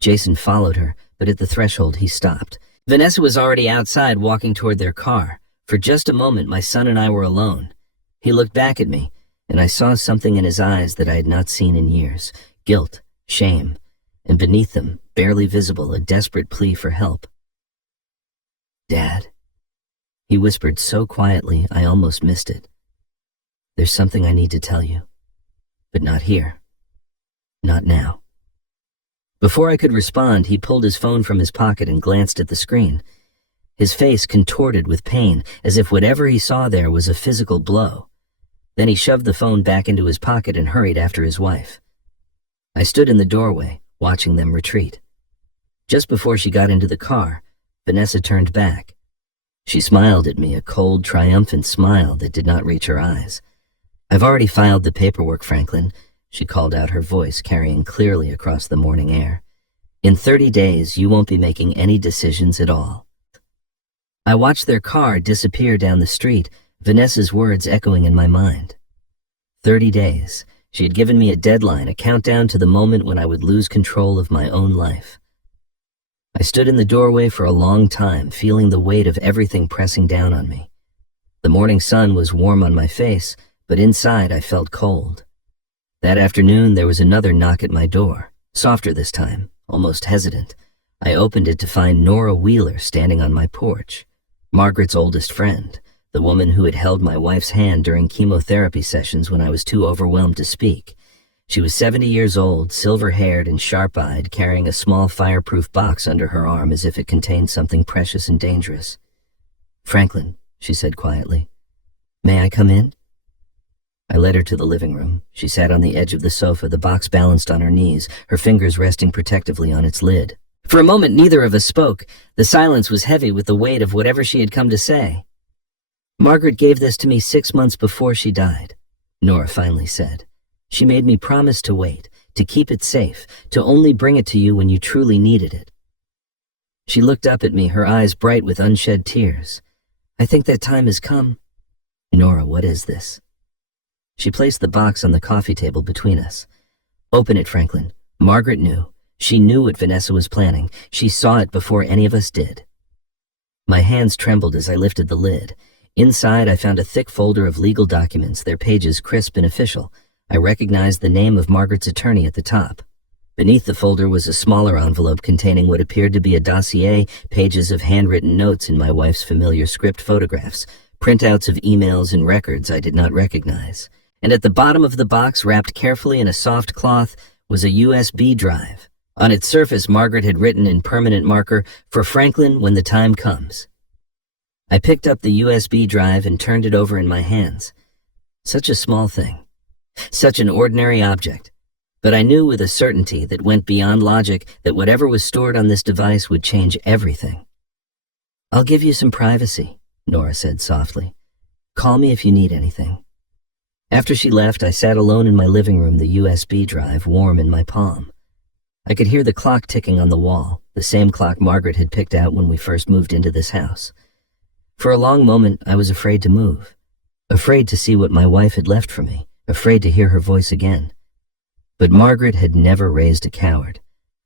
Jason followed her, but at the threshold he stopped. Vanessa was already outside, walking toward their car. For just a moment, my son and I were alone. He looked back at me, and I saw something in his eyes that I had not seen in years. Guilt, shame, and beneath them, barely visible, a desperate plea for help. "Dad," he whispered so quietly I almost missed it. "There's something I need to tell you, but not here. Not now." Before I could respond, he pulled his phone from his pocket and glanced at the screen. His face contorted with pain, as if whatever he saw there was a physical blow. Then he shoved the phone back into his pocket and hurried after his wife. I stood in the doorway, watching them retreat. Just before she got into the car, Vanessa turned back. She smiled at me, a cold, triumphant smile that did not reach her eyes. "I've already filed the paperwork, Franklin," she called out, her voice carrying clearly across the morning air. "In 30 days, you won't be making any decisions at all." I watched their car disappear down the street, Vanessa's words echoing in my mind. 30 days. She had given me a deadline, a countdown to the moment when I would lose control of my own life. I stood in the doorway for a long time, feeling the weight of everything pressing down on me. The morning sun was warm on my face, but inside I felt cold. That afternoon, there was another knock at my door, softer this time, almost hesitant. I opened it to find Nora Wheeler standing on my porch. Margaret's oldest friend, the woman who had held my wife's hand during chemotherapy sessions when I was too overwhelmed to speak. She was 70 years old, silver-haired and sharp-eyed, carrying a small fireproof box under her arm as if it contained something precious and dangerous. "Franklin," she said quietly, "may I come in?" I led her to the living room. She sat on the edge of the sofa, the box balanced on her knees, her fingers resting protectively on its lid. For a moment, neither of us spoke. The silence was heavy with the weight of whatever she had come to say. "Margaret gave this to me 6 months before she died," Nora finally said. "She made me promise to wait, to keep it safe, to only bring it to you when you truly needed it." She looked up at me, her eyes bright with unshed tears. "I think that time has come." "Nora, what is this?" She placed the box on the coffee table between us. "Open it, Franklin." Margaret knew. She knew what Vanessa was planning. She saw it before any of us did. My hands trembled as I lifted the lid. Inside, I found a thick folder of legal documents, their pages crisp and official. I recognized the name of Margaret's attorney at the top. Beneath the folder was a smaller envelope containing what appeared to be a dossier, pages of handwritten notes in my wife's familiar script, photographs, printouts of emails and records I did not recognize. And at the bottom of the box, wrapped carefully in a soft cloth, was a USB drive. On its surface, Margaret had written in permanent marker, "For Franklin when the time comes." I picked up the USB drive and turned it over in my hands. Such a small thing. Such an ordinary object. But I knew with a certainty that went beyond logic that whatever was stored on this device would change everything. "I'll give you some privacy," Nora said softly. "Call me if you need anything." After she left, I sat alone in my living room, the USB drive warm in my palm. I could hear the clock ticking on the wall, the same clock Margaret had picked out when we first moved into this house. For a long moment, I was afraid to move, afraid to see what my wife had left for me, afraid to hear her voice again. But Margaret had never raised a coward.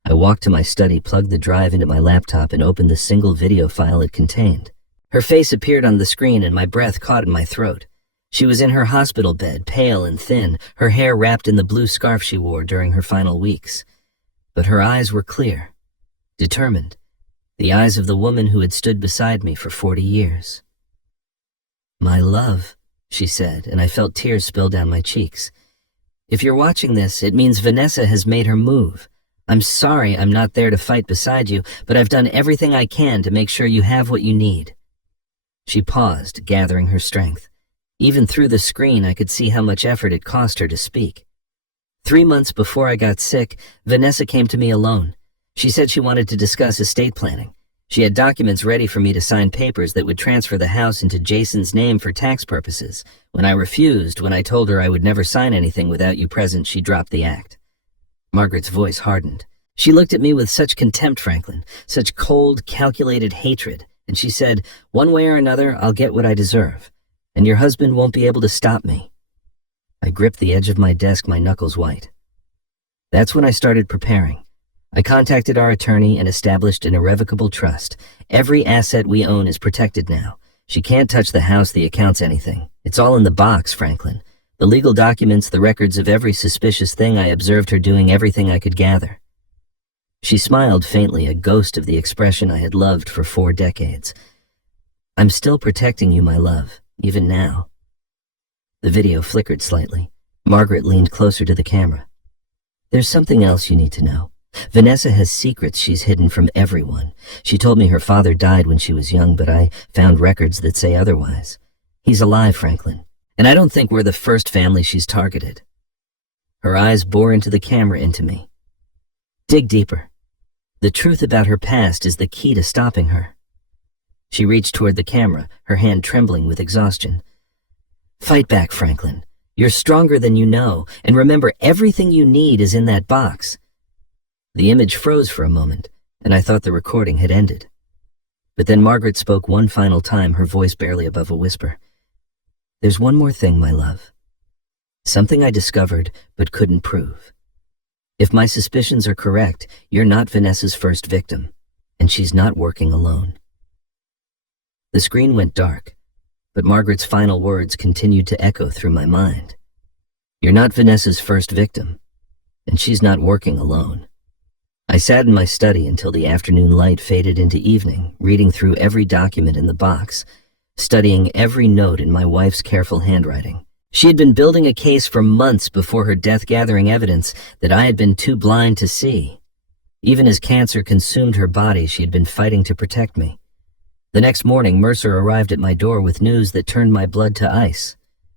I walked to my study, plugged the drive into my laptop, and opened the single video file it contained. Her face appeared on the screen and my breath caught in my throat. She was in her hospital bed, pale and thin, her hair wrapped in the blue scarf she wore during her final weeks. But her eyes were clear, determined, the eyes of the woman who had stood beside me for 40 years. "My love," she said, and I felt tears spill down my cheeks. "If you're watching this, it means Vanessa has made her move. I'm sorry I'm not there to fight beside you, but I've done everything I can to make sure you have what you need." She paused, gathering her strength. Even through the screen, I could see how much effort it cost her to speak. 3 months before I got sick, Vanessa came to me alone. She said she wanted to discuss estate planning. She had documents ready for me to sign, papers that would transfer the house into Jason's name for tax purposes. When I refused, when I told her I would never sign anything without you present, she dropped the act. Margaret's voice hardened. She looked at me with such contempt, Franklin, such cold, calculated hatred, and she said, "One way or another, I'll get what I deserve, and your husband won't be able to stop me." I gripped the edge of my desk, my knuckles white. That's when I started preparing. I contacted our attorney and established an irrevocable trust. Every asset we own is protected now. She can't touch the house, the accounts, anything. It's all in the box, Franklin. The legal documents, the records of every suspicious thing. I observed her doing everything I could gather. She smiled faintly, a ghost of the expression I had loved for 4 decades. "I'm still protecting you, my love, even now." The video flickered slightly. Margaret leaned closer to the camera. "There's something else you need to know. Vanessa has secrets she's hidden from everyone. She told me her father died when she was young, but I found records that say otherwise. He's alive, Franklin, and I don't think we're the first family she's targeted." Her eyes bore into the camera, into me. "Dig deeper. The truth about her past is the key to stopping her." She reached toward the camera, her hand trembling with exhaustion. "Fight back, Franklin. You're stronger than you know, and remember, everything you need is in that box." The image froze for a moment, and I thought the recording had ended. But then Margaret spoke one final time, her voice barely above a whisper. "There's one more thing, my love. Something I discovered but couldn't prove. If my suspicions are correct, you're not Vanessa's first victim, and she's not working alone." The screen went dark, but Margaret's final words continued to echo through my mind. "You're not Vanessa's first victim, and she's not working alone." I sat in my study until the afternoon light faded into evening, reading through every document in the box, studying every note in my wife's careful handwriting. She had been building a case for months before her death, gathering evidence that I had been too blind to see. Even as cancer consumed her body, she had been fighting to protect me. The next morning, Mercer arrived at my door with news that turned my blood to ice.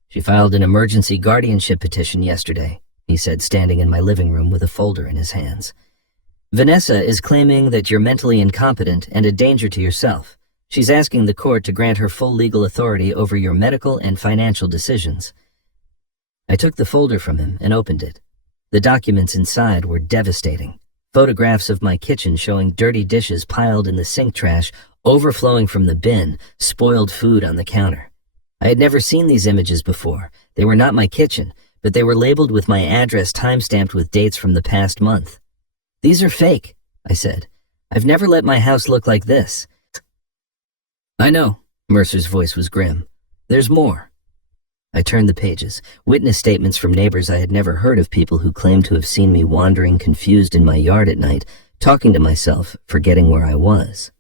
"She filed an emergency guardianship petition yesterday," he said, standing in my living room with a folder in his hands. "Vanessa is claiming that you're mentally incompetent and a danger to yourself. She's asking the court to grant her full legal authority over your medical and financial decisions." I took the folder from him and opened it. The documents inside were devastating. Photographs of my kitchen showing dirty dishes piled in the sink trash, overflowing from the bin, spoiled food on the counter. I had never seen these images before. They were not my kitchen, but they were labeled with my address, time-stamped with dates from the past month. "These are fake," I said. "I've never let my house look like this." "I know," Mercer's voice was grim. "There's more." I turned the pages, witness statements from neighbors I had never heard of, people who claimed to have seen me wandering confused in my yard at night, talking to myself, forgetting where I was.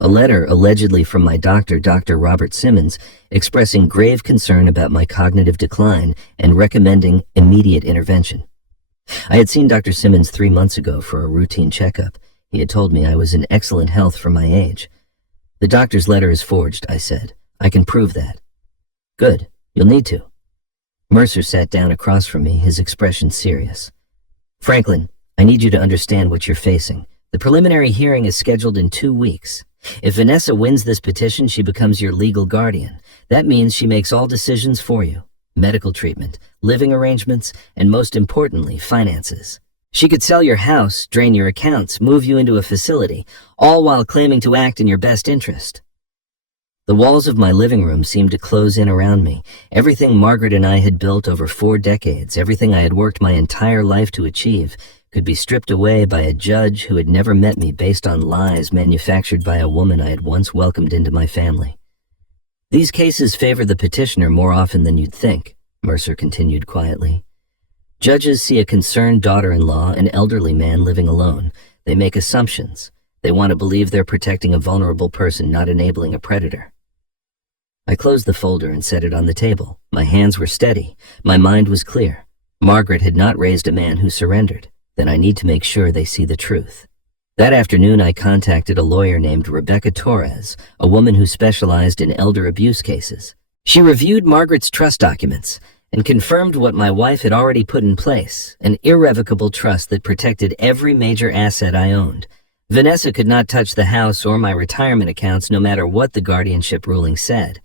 A letter allegedly from my doctor, Dr. Robert Simmons, expressing grave concern about my cognitive decline and recommending immediate intervention. I had seen Dr. Simmons 3 months ago for a routine checkup. He had told me I was in excellent health for my age. The doctor's letter is forged, I said. I can prove that. Good. You'll need to. Mercer sat down across from me, his expression serious. Franklin, I need you to understand what you're facing. The preliminary hearing is scheduled in 2 weeks. If Vanessa wins this petition, she becomes your legal guardian. That means she makes all decisions for you. Medical treatment, living arrangements, and most importantly, finances. She could sell your house, drain your accounts, move you into a facility, all while claiming to act in your best interest. The walls of my living room seemed to close in around me. Everything Margaret and I had built over 4 decades, everything I had worked my entire life to achieve, could be stripped away by a judge who had never met me based on lies manufactured by a woman I had once welcomed into my family. These cases favor the petitioner more often than you'd think, Mercer continued quietly. Judges see a concerned daughter-in-law, an elderly man living alone. They make assumptions. They want to believe they're protecting a vulnerable person, not enabling a predator. I closed the folder and set it on the table. My hands were steady. My mind was clear. Margaret had not raised a man who surrendered. Then I need to make sure they see the truth. That afternoon, I contacted a lawyer named Rebecca Torres, a woman who specialized in elder abuse cases. She reviewed Margaret's trust documents and confirmed what my wife had already put in place, an irrevocable trust that protected every major asset I owned. Vanessa could not touch the house or my retirement accounts no matter what the guardianship ruling said.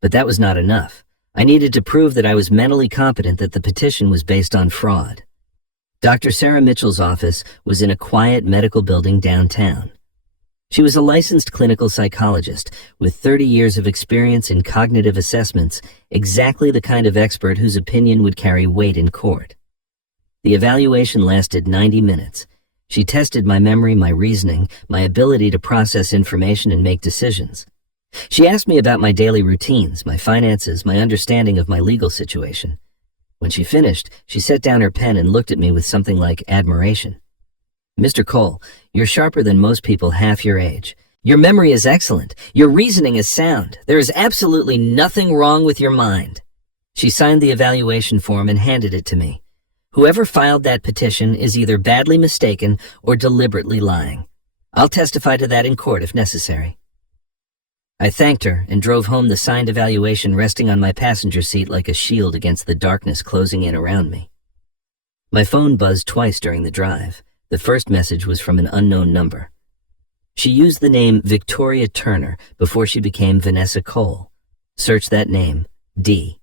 But that was not enough. I needed to prove that I was mentally competent, that the petition was based on fraud. Dr. Sarah Mitchell's office was in a quiet medical building downtown. She was a licensed clinical psychologist with 30 years of experience in cognitive assessments, exactly the kind of expert whose opinion would carry weight in court. The evaluation lasted 90 minutes. She tested my memory, my reasoning, my ability to process information and make decisions. She asked me about my daily routines, my finances, my understanding of my legal situation. When she finished, she set down her pen and looked at me with something like admiration. Mr. Cole, you're sharper than most people half your age. Your memory is excellent. Your reasoning is sound. There is absolutely nothing wrong with your mind. She signed the evaluation form and handed it to me. Whoever filed that petition is either badly mistaken or deliberately lying. I'll testify to that in court if necessary. I thanked her and drove home, the signed evaluation resting on my passenger seat like a shield against the darkness closing in around me. My phone buzzed twice during the drive. The first message was from an unknown number. She used the name Victoria Turner before she became Vanessa Cole. Search that name, D.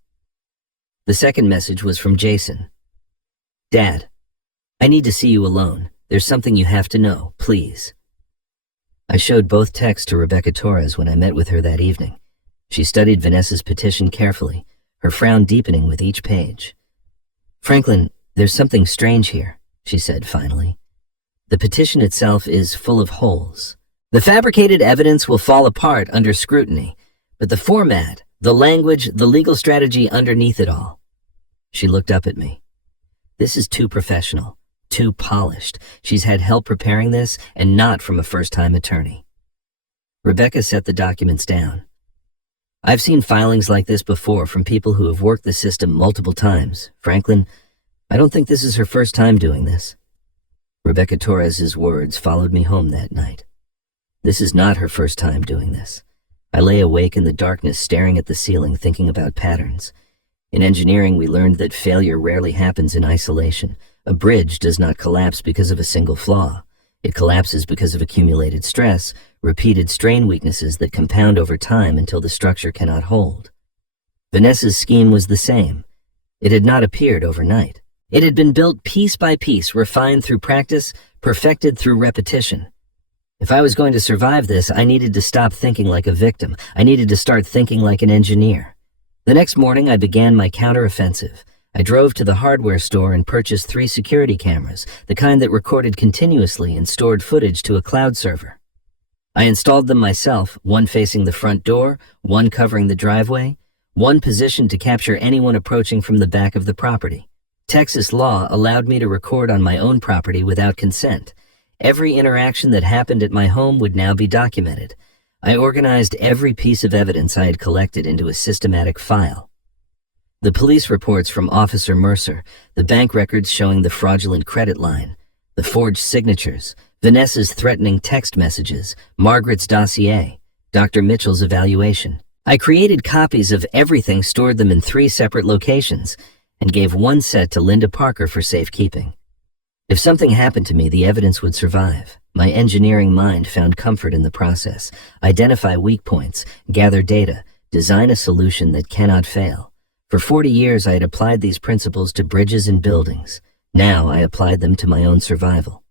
The second message was from Jason. Dad, I need to see you alone. There's something you have to know, please. I showed both texts to Rebecca Torres when I met with her that evening. She studied Vanessa's petition carefully, her frown deepening with each page. Franklin, there's something strange here, she said finally. The petition itself is full of holes. The fabricated evidence will fall apart under scrutiny, but the format, the language, the legal strategy underneath it all. She looked up at me. This is too professional. Too polished. She's had help preparing this, and not from a first-time attorney. Rebecca set the documents down. I've seen filings like this before from people who have worked the system multiple times. Franklin, I don't think this is her first time doing this. Rebecca Torres's words followed me home that night. This is not her first time doing this. I lay awake in the darkness, staring at the ceiling, thinking about patterns. In engineering, we learned that failure rarely happens in isolation. A bridge does not collapse because of a single flaw. It collapses because of accumulated stress, repeated strain weaknesses that compound over time until the structure cannot hold. Vanessa's scheme was the same. It had not appeared overnight. It had been built piece by piece, refined through practice, perfected through repetition. If I was going to survive this, I needed to stop thinking like a victim. I needed to start thinking like an engineer. The next morning, I began my counteroffensive. I drove to the hardware store and purchased 3 security cameras, the kind that recorded continuously and stored footage to a cloud server. I installed them myself, one facing the front door, one covering the driveway, one positioned to capture anyone approaching from the back of the property. Texas law allowed me to record on my own property without consent. Every interaction that happened at my home would now be documented. I organized every piece of evidence I had collected into a systematic file. The police reports from Officer Mercer, the bank records showing the fraudulent credit line, the forged signatures, Vanessa's threatening text messages, Margaret's dossier, Dr. Mitchell's evaluation. I created copies of everything, stored them in 3 separate locations, and gave one set to Linda Parker for safekeeping. If something happened to me, the evidence would survive. My engineering mind found comfort in the process. Identify weak points, gather data, design a solution that cannot fail. For 40 years, I had applied these principles to bridges and buildings. Now I applied them to my own survival.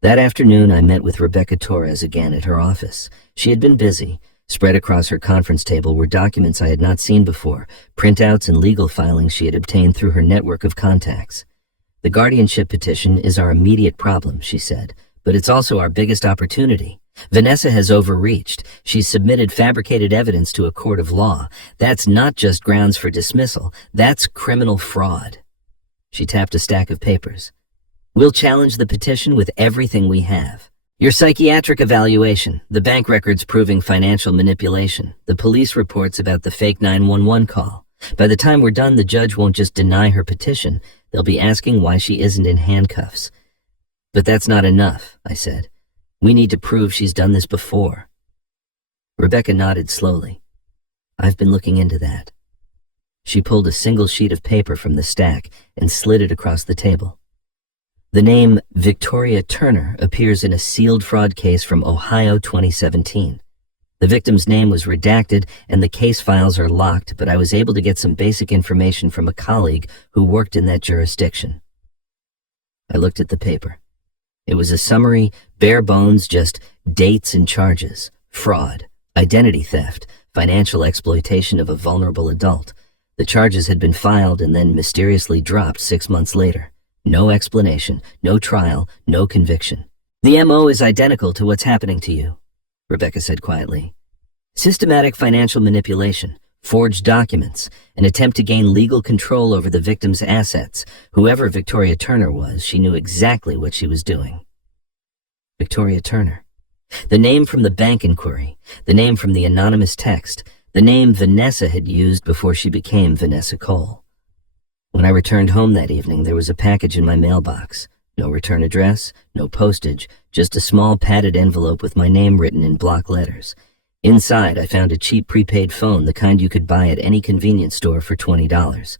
That afternoon, I met with Rebecca Torres again at her office. She had been busy. Spread across her conference table were documents I had not seen before, printouts and legal filings she had obtained through her network of contacts. The guardianship petition is our immediate problem, she said, but it's also our biggest opportunity. Vanessa has overreached. She's submitted fabricated evidence to a court of law. That's not just grounds for dismissal. That's criminal fraud. She tapped a stack of papers. We'll challenge the petition with everything we have. Your psychiatric evaluation, the bank records proving financial manipulation, the police reports about the fake 911 call. By the time we're done, the judge won't just deny her petition. They'll be asking why she isn't in handcuffs. But that's not enough, I said. We need to prove she's done this before. Rebecca nodded slowly. I've been looking into that. She pulled a single sheet of paper from the stack and slid it across the table. The name Victoria Turner appears in a sealed fraud case from Ohio 2017. The victim's name was redacted and the case files are locked, but I was able to get some basic information from a colleague who worked in that jurisdiction. I looked at the paper. It was a summary, bare bones, just dates and charges, fraud, identity theft, financial exploitation of a vulnerable adult. The charges had been filed and then mysteriously dropped 6 months later. No explanation, no trial, no conviction. The MO is identical to what's happening to you, Rebecca said quietly. Systematic financial manipulation, forged documents, an attempt to gain legal control over the victim's assets. Whoever Victoria Turner was, she knew exactly what she was doing. Victoria Turner. The name from the bank inquiry, the name from the anonymous text, the name Vanessa had used before she became Vanessa Cole. When I returned home that evening, there was a package in my mailbox. No return address, no postage, just a small padded envelope with my name written in block letters. Inside, I found a cheap prepaid phone, the kind you could buy at any convenience store for $20.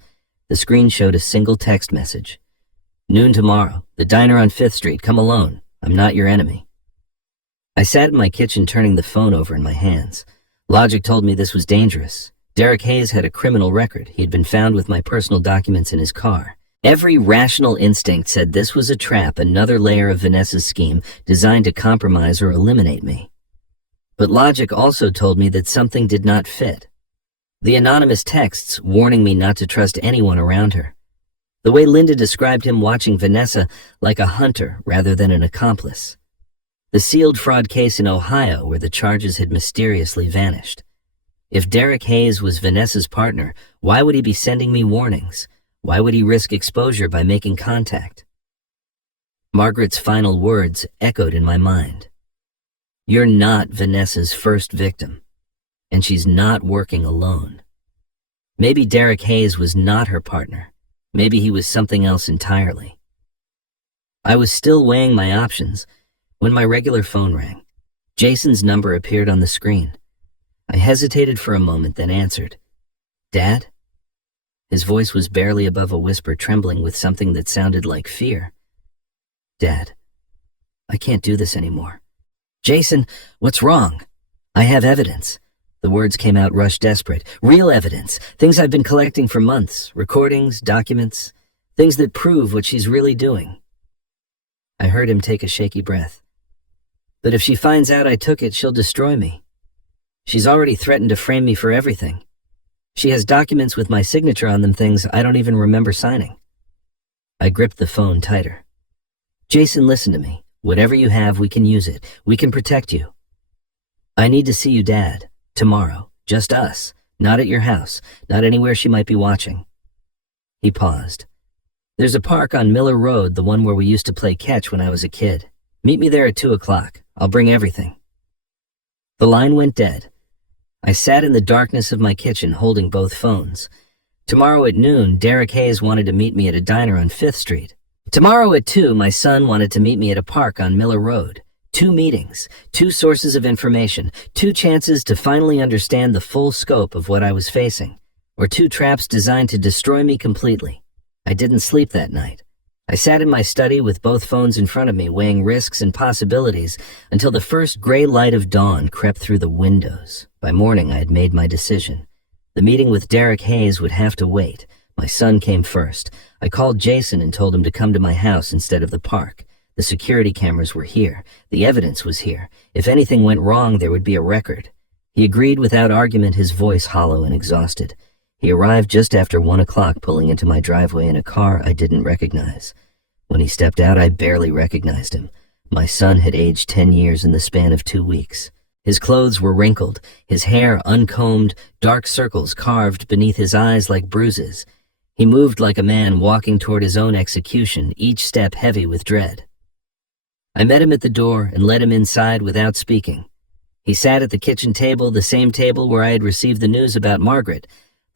The screen showed a single text message. Noon tomorrow, the diner on 5th Street, come alone. I'm not your enemy. I sat in my kitchen turning the phone over in my hands. Logic told me this was dangerous. Derek Hayes had a criminal record. He had been found with my personal documents in his car. Every rational instinct said this was a trap, another layer of Vanessa's scheme designed to compromise or eliminate me. But logic also told me that something did not fit. The anonymous texts warning me not to trust anyone around her. The way Linda described him watching Vanessa like a hunter rather than an accomplice. The sealed fraud case in Ohio where the charges had mysteriously vanished. If Derek Hayes was Vanessa's partner, why would he be sending me warnings? Why would he risk exposure by making contact? Margaret's final words echoed in my mind. You're not Vanessa's first victim, and she's not working alone. Maybe Derek Hayes was not her partner. Maybe he was something else entirely. I was still weighing my options when my regular phone rang. Jason's number appeared on the screen. I hesitated for a moment, then answered. Dad? His voice was barely above a whisper, trembling with something that sounded like fear. Dad, I can't do this anymore. Jason, what's wrong? I have evidence. The words came out rushed desperate. Real evidence. Things I've been collecting for months. Recordings, documents. Things that prove what she's really doing. I heard him take a shaky breath. But if she finds out I took it, she'll destroy me. She's already threatened to frame me for everything. She has documents with my signature on them, things I don't even remember signing. I gripped the phone tighter. Jason, listen to me. Whatever you have, we can use it. We can protect you. I need to see you, Dad. Tomorrow. Just us. Not at your house. Not anywhere she might be watching. He paused. There's a park on Miller Road, the one where we used to play catch when I was a kid. Meet me there at 2 o'clock. I'll bring everything. The line went dead. I sat in the darkness of my kitchen holding both phones. Tomorrow at noon, Derek Hayes wanted to meet me at a diner on 5th Street. Tomorrow at 2, my son wanted to meet me at a park on Miller Road. 2 meetings, 2 sources of information, 2 chances to finally understand the full scope of what I was facing, or 2 traps designed to destroy me completely. I didn't sleep that night. I sat in my study with both phones in front of me, weighing risks and possibilities until the first gray light of dawn crept through the windows. By morning, I had made my decision. The meeting with Derek Hayes would have to wait. My son came first. I called Jason and told him to come to my house instead of the park. The security cameras were here. The evidence was here. If anything went wrong, there would be a record. He agreed without argument, his voice hollow and exhausted. He arrived just after 1 o'clock, pulling into my driveway in a car I didn't recognize. When he stepped out, I barely recognized him. My son had aged 10 years in the span of 2 weeks. His clothes were wrinkled, his hair uncombed, dark circles carved beneath his eyes like bruises. He moved like a man walking toward his own execution, each step heavy with dread. I met him at the door and led him inside without speaking. He sat at the kitchen table, the same table where I had received the news about Margaret,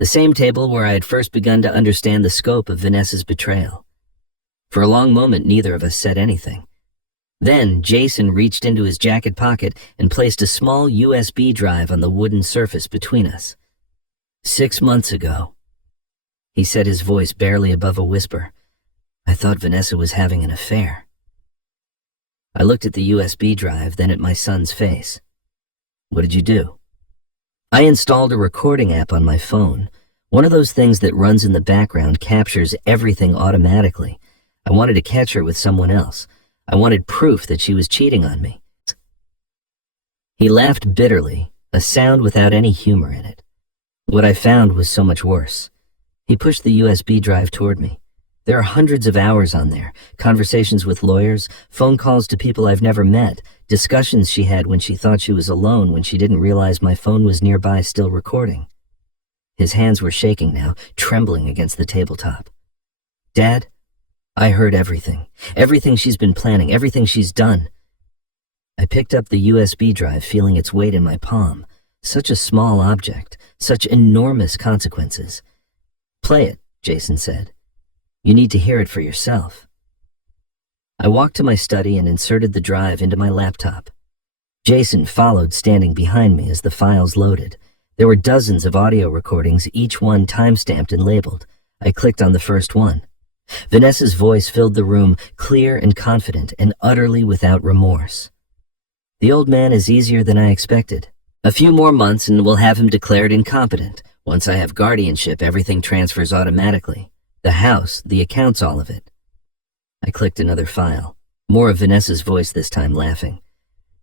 the same table where I had first begun to understand the scope of Vanessa's betrayal. For a long moment, neither of us said anything. Then, Jason reached into his jacket pocket and placed a small USB drive on the wooden surface between us. 6 months ago, he said, his voice barely above a whisper, I thought Vanessa was having an affair. I looked at the USB drive, then at my son's face. What did you do? I installed a recording app on my phone, one of those things that runs in the background, captures everything automatically. I wanted to catch her with someone else. I wanted proof that she was cheating on me. He laughed bitterly, a sound without any humor in it. What I found was so much worse. He pushed the USB drive toward me. There are hundreds of hours on there, conversations with lawyers, phone calls to people I've never met, discussions she had when she thought she was alone, when she didn't realize my phone was nearby still recording. His hands were shaking now, trembling against the tabletop. Dad, I heard everything. Everything she's been planning, everything she's done. I picked up the USB drive, feeling its weight in my palm. Such a small object, such enormous consequences. Play it, Jason said. You need to hear it for yourself. I walked to my study and inserted the drive into my laptop. Jason followed, standing behind me as the files loaded. There were dozens of audio recordings, each one time-stamped and labeled. I clicked on the first one. Vanessa's voice filled the room, clear and confident and utterly without remorse. The old man is easier than I expected. A few more months and we'll have him declared incompetent. Once I have guardianship, everything transfers automatically. The house, the accounts, all of it. I clicked another file. More of Vanessa's voice, this time laughing.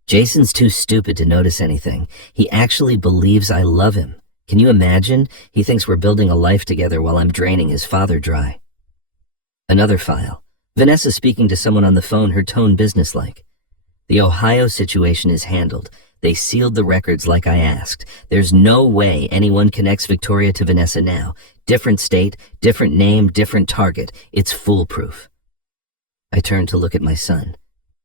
Jason's too stupid to notice anything. He actually believes I love him. Can you imagine? He thinks we're building a life together while I'm draining his father dry. Another file. Vanessa speaking to someone on the phone, her tone businesslike. The Ohio situation is handled. They sealed the records like I asked. There's no way anyone connects Victoria to Vanessa now. Different state, different name, different target. It's foolproof. I turned to look at my son.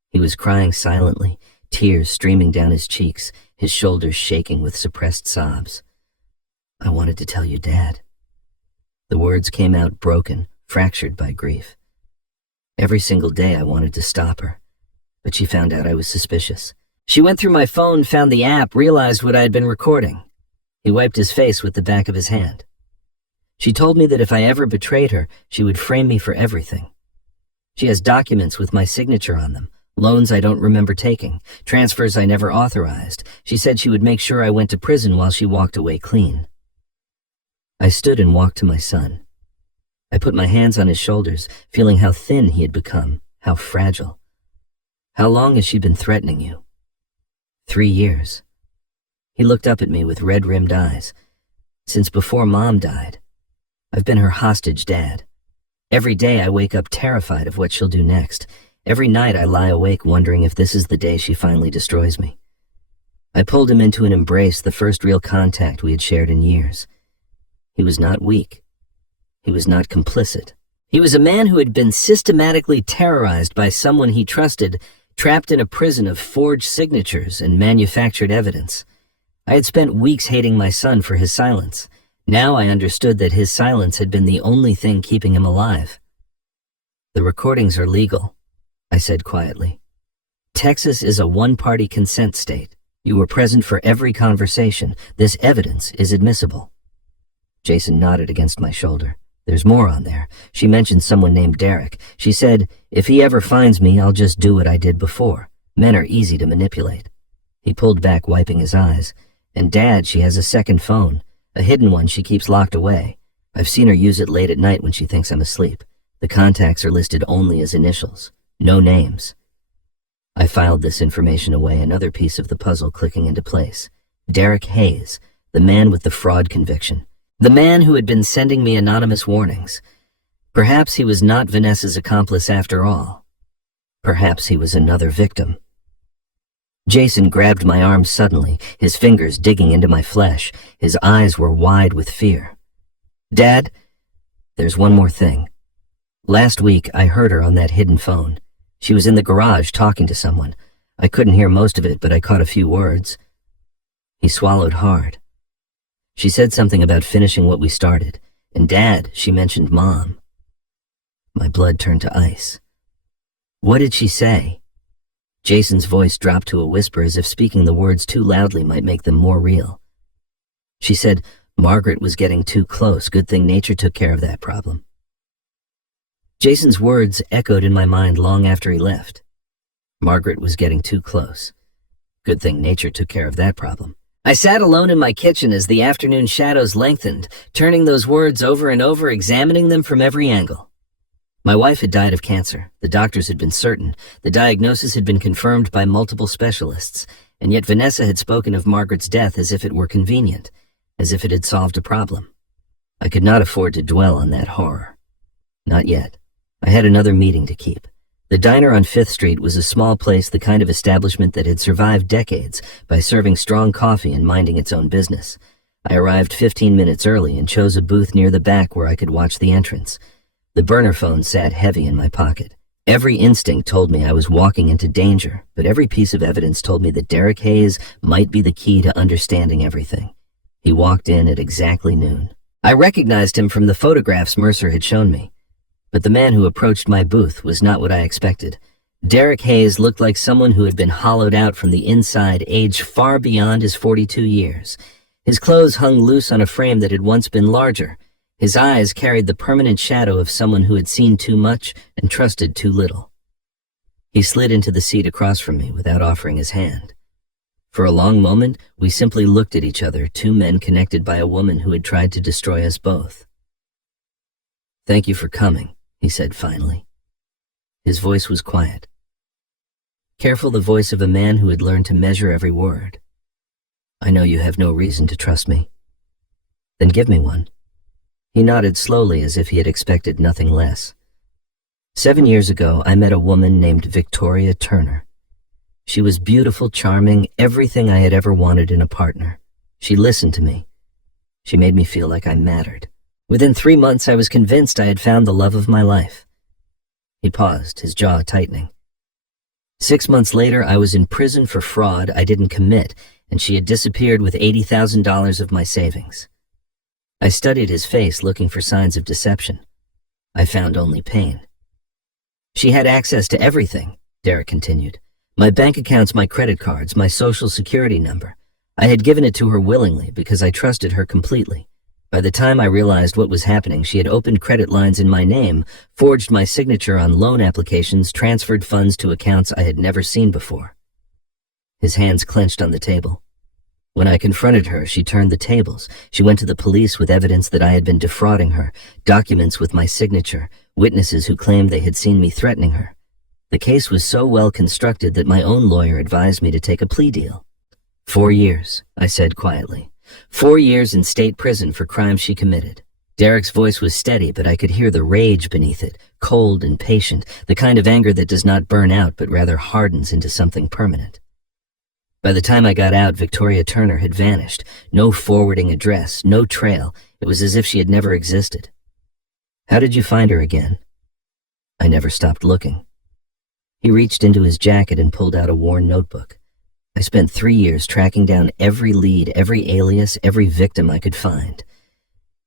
He was crying silently, tears streaming down his cheeks, his shoulders shaking with suppressed sobs. I wanted to tell you, Dad. The words came out broken, fractured by grief. Every single day I wanted to stop her, but she found out I was suspicious. She went through my phone, found the app, realized what I had been recording. He wiped his face with the back of his hand. She told me that if I ever betrayed her, she would frame me for everything. She has documents with my signature on them, loans I don't remember taking, transfers I never authorized. She said she would make sure I went to prison while she walked away clean. I stood and walked to my son. I put my hands on his shoulders, feeling how thin he had become, how fragile. How long has she been threatening you? 3 years. He looked up at me with red-rimmed eyes. Since before Mom died. I've been her hostage, Dad. Every day I wake up terrified of what she'll do next. Every night I lie awake wondering if this is the day she finally destroys me. I pulled him into an embrace, the first real contact we had shared in years. He was not weak. He was not complicit. He was a man who had been systematically terrorized by someone he trusted, trapped in a prison of forged signatures and manufactured evidence. I had spent weeks hating my son for his silence. Now I understood that his silence had been the only thing keeping him alive. "The recordings are legal," I said quietly. "Texas is a one-party consent state. You were present for every conversation. This evidence is admissible." Jason nodded against my shoulder. "There's more on there. She mentioned someone named Derek. She said, if he ever finds me, I'll just do what I did before. Men are easy to manipulate." He pulled back, wiping his eyes. "And Dad, she has a second phone, a hidden one she keeps locked away. I've seen her use it late at night when she thinks I'm asleep. The contacts are listed only as initials, no names." I filed this information away, another piece of the puzzle clicking into place. Derek Hayes, the man with the fraud conviction. The man who had been sending me anonymous warnings. Perhaps he was not Vanessa's accomplice after all. Perhaps he was another victim. Jason grabbed my arm suddenly, his fingers digging into my flesh. His eyes were wide with fear. "Dad, there's one more thing. Last week, I heard her on that hidden phone. She was in the garage talking to someone. I couldn't hear most of it, but I caught a few words." He swallowed hard. "She said something about finishing what we started. And Dad, she mentioned Mom." My blood turned to ice. "What did she say?" Jason's voice dropped to a whisper, as if speaking the words too loudly might make them more real. "She said Margaret was getting too close. Good thing nature took care of that problem." Jason's words echoed in my mind long after he left. Margaret was getting too close. Good thing nature took care of that problem. I sat alone in my kitchen as the afternoon shadows lengthened, turning those words over and over, examining them from every angle. My wife had died of cancer. The doctors had been certain. The diagnosis had been confirmed by multiple specialists, and yet Vanessa had spoken of Margaret's death as if it were convenient, as if it had solved a problem. I could not afford to dwell on that horror. Not yet. I had another meeting to keep. The diner on 5th Street was a small place, the kind of establishment that had survived decades by serving strong coffee and minding its own business. I arrived 15 minutes early and chose a booth near the back where I could watch the entrance. The burner phone sat heavy in my pocket. Every instinct told me I was walking into danger, but every piece of evidence told me that Derek Hayes might be the key to understanding everything. He walked in at exactly noon. I recognized him from the photographs Mercer had shown me. But the man who approached my booth was not what I expected. Derek Hayes looked like someone who had been hollowed out from the inside, aged far beyond his 42 years. His clothes hung loose on a frame that had once been larger. His eyes carried the permanent shadow of someone who had seen too much and trusted too little. He slid into the seat across from me without offering his hand. For a long moment, we simply looked at each other, two men connected by a woman who had tried to destroy us both. "Thank you for coming," he said finally. His voice was quiet. Careful, the voice of a man who had learned to measure every word. "I know you have no reason to trust me." "Then give me one." He nodded slowly, as if he had expected nothing less. 7 years ago, I met a woman named Victoria Turner. She was beautiful, charming, everything I had ever wanted in a partner. She listened to me. She made me feel like I mattered. Within 3 months, I was convinced I had found the love of my life. He paused, his jaw tightening. 6 months later, I was in prison for fraud I didn't commit, and she had disappeared with $80,000 of my savings. I studied his face, looking for signs of deception. I found only pain. "She had access to everything," Derek continued. "My bank accounts, my credit cards, my social security number. I had given it to her willingly because I trusted her completely. By the time I realized what was happening, she had opened credit lines in my name, forged my signature on loan applications, transferred funds to accounts I had never seen before." His hands clenched on the table. When I confronted her, she turned the tables. She went to the police with evidence that I had been defrauding her, documents with my signature, witnesses who claimed they had seen me threatening her. The case was so well constructed that my own lawyer advised me to take a plea deal. 4 years, I said quietly. 4 years in state prison for crimes she committed. Derek's voice was steady, but I could hear the rage beneath it, cold and patient, the kind of anger that does not burn out but rather hardens into something permanent. By the time I got out, Victoria Turner had vanished. No forwarding address, no trail. It was as if she had never existed. "How did you find her again?" "I never stopped looking." He reached into his jacket and pulled out a worn notebook. I spent 3 years tracking down every lead, every alias, every victim I could find.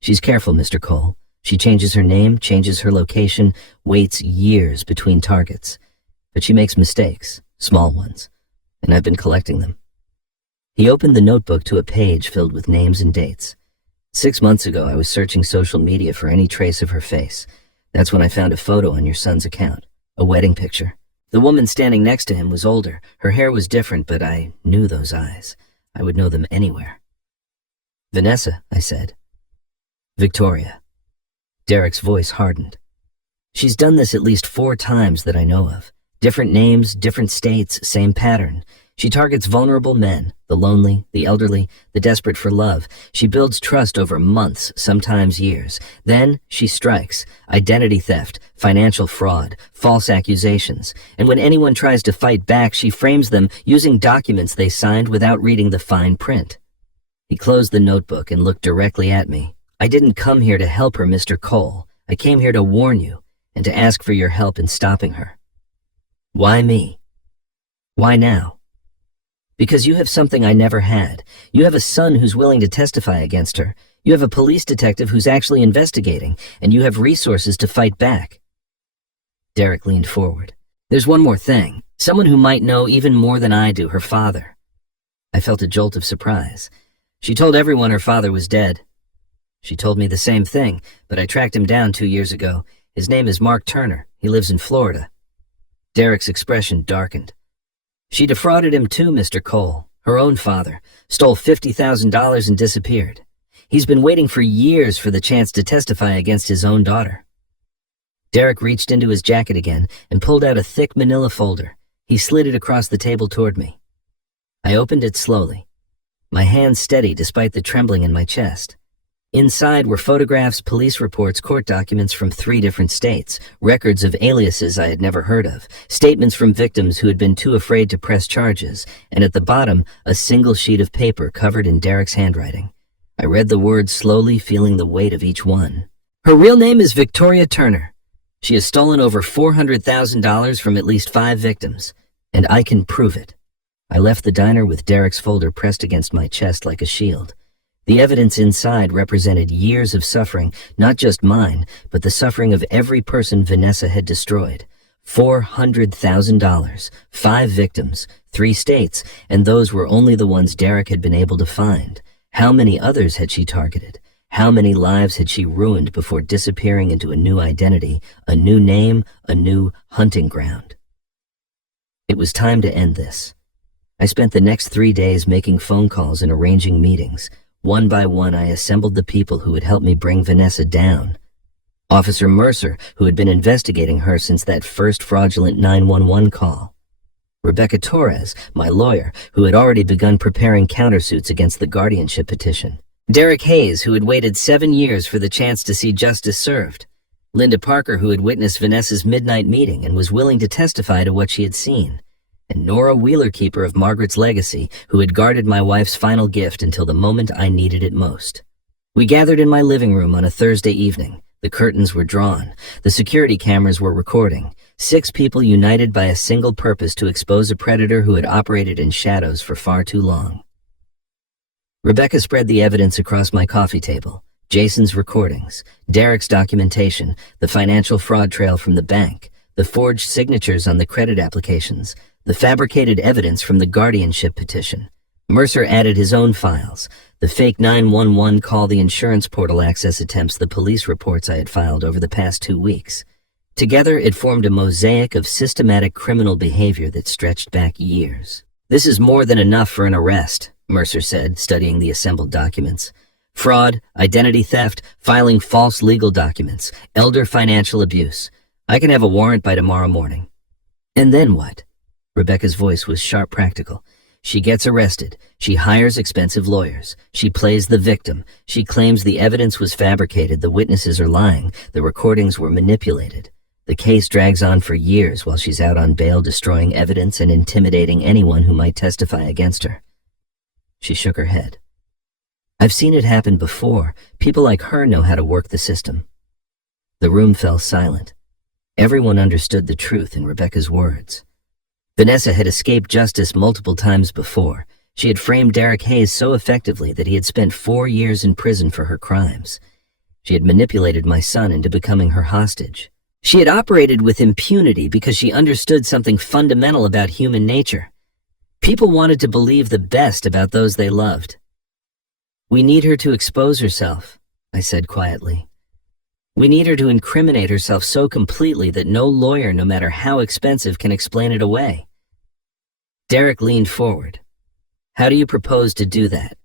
She's careful, Mr. Cole. She changes her name, changes her location, waits years between targets. But she makes mistakes, small ones, and I've been collecting them. He opened the notebook to a page filled with names and dates. 6 months ago, I was searching social media for any trace of her face. That's when I found a photo on your son's account, a wedding picture. The woman standing next to him was older. Her hair was different, but I knew those eyes. I would know them anywhere. Vanessa, I said. Victoria. Derek's voice hardened. She's done this at least 4 times that I know of. Different names, different states, same pattern. She targets vulnerable men, the lonely, the elderly, the desperate for love. She builds trust over months, sometimes years. Then she strikes. Identity theft, financial fraud, false accusations. And when anyone tries to fight back, she frames them using documents they signed without reading the fine print. He closed the notebook and looked directly at me. I didn't come here to help her, Mr. Cole. I came here to warn you and to ask for your help in stopping her. Why me? Why now? Because you have something I never had. You have a son who's willing to testify against her. You have a police detective who's actually investigating, and you have resources to fight back. Derek leaned forward. There's one more thing. Someone who might know even more than I do, her father. I felt a jolt of surprise. She told everyone her father was dead. She told me the same thing, but I tracked him down 2 years ago. His name is Mark Turner. He lives in Florida. Derek's expression darkened. She defrauded him too, Mr. Cole, her own father, stole $50,000 and disappeared. He's been waiting for years for the chance to testify against his own daughter. Derek reached into his jacket again and pulled out a thick manila folder. He slid it across the table toward me. I opened it slowly, my hand steady despite the trembling in my chest. Inside were photographs, police reports, court documents from 3 different states, records of aliases I had never heard of, statements from victims who had been too afraid to press charges, and at the bottom, a single sheet of paper covered in Derek's handwriting. I read the words slowly, feeling the weight of each one. Her real name is Victoria Turner. She has stolen over $400,000 from at least 5 victims, and I can prove it. I left the diner with Derek's folder pressed against my chest like a shield. The evidence inside represented years of suffering, not just mine, but the suffering of every person Vanessa had destroyed. $400,000, 5 victims, 3 states, and those were only the ones Derek had been able to find. How many others had she targeted? How many lives had she ruined before disappearing into a new identity, a new name, a new hunting ground? It was time to end this. I spent the next 3 days making phone calls and arranging meetings. One by one, I assembled the people who would help me bring Vanessa down. Officer Mercer, who had been investigating her since that first fraudulent 911 call. Rebecca Torres, my lawyer, who had already begun preparing countersuits against the guardianship petition. Derek Hayes, who had waited 7 years for the chance to see justice served. Linda Parker, who had witnessed Vanessa's midnight meeting and was willing to testify to what she had seen. And Nora Wheeler, keeper of Margaret's legacy, who had guarded my wife's final gift until the moment I needed it most. We gathered in my living room on a Thursday evening. The curtains were drawn. The security cameras were recording. 6 people united by a single purpose to expose a predator who had operated in shadows for far too long. Rebecca spread the evidence across my coffee table. Jason's recordings, Derek's documentation, the financial fraud trail from the bank, the forged signatures on the credit applications, the fabricated evidence from the guardianship petition. Mercer added his own files, the fake 911 call, the insurance portal access attempts, the police reports I had filed over the past 2 weeks. Together, it formed a mosaic of systematic criminal behavior that stretched back years. This is more than enough for an arrest, Mercer said, studying the assembled documents. Fraud, identity theft, filing false legal documents, elder financial abuse. I can have a warrant by tomorrow morning. And then what? Rebecca's voice was sharp practical. She gets arrested. She hires expensive lawyers. She plays the victim. She claims the evidence was fabricated, the witnesses are lying, the recordings were manipulated. The case drags on for years while she's out on bail, destroying evidence and intimidating anyone who might testify against her. She shook her head. I've seen it happen before. People like her know how to work the system. The room fell silent. Everyone understood the truth in Rebecca's words. Vanessa had escaped justice multiple times before. She had framed Derek Hayes so effectively that he had spent 4 years in prison for her crimes. She had manipulated my son into becoming her hostage. She had operated with impunity because she understood something fundamental about human nature. People wanted to believe the best about those they loved. "We need her to expose herself," I said quietly. "We need her to incriminate herself so completely that no lawyer, no matter how expensive, can explain it away." Derek leaned forward. "How do you propose to do that?"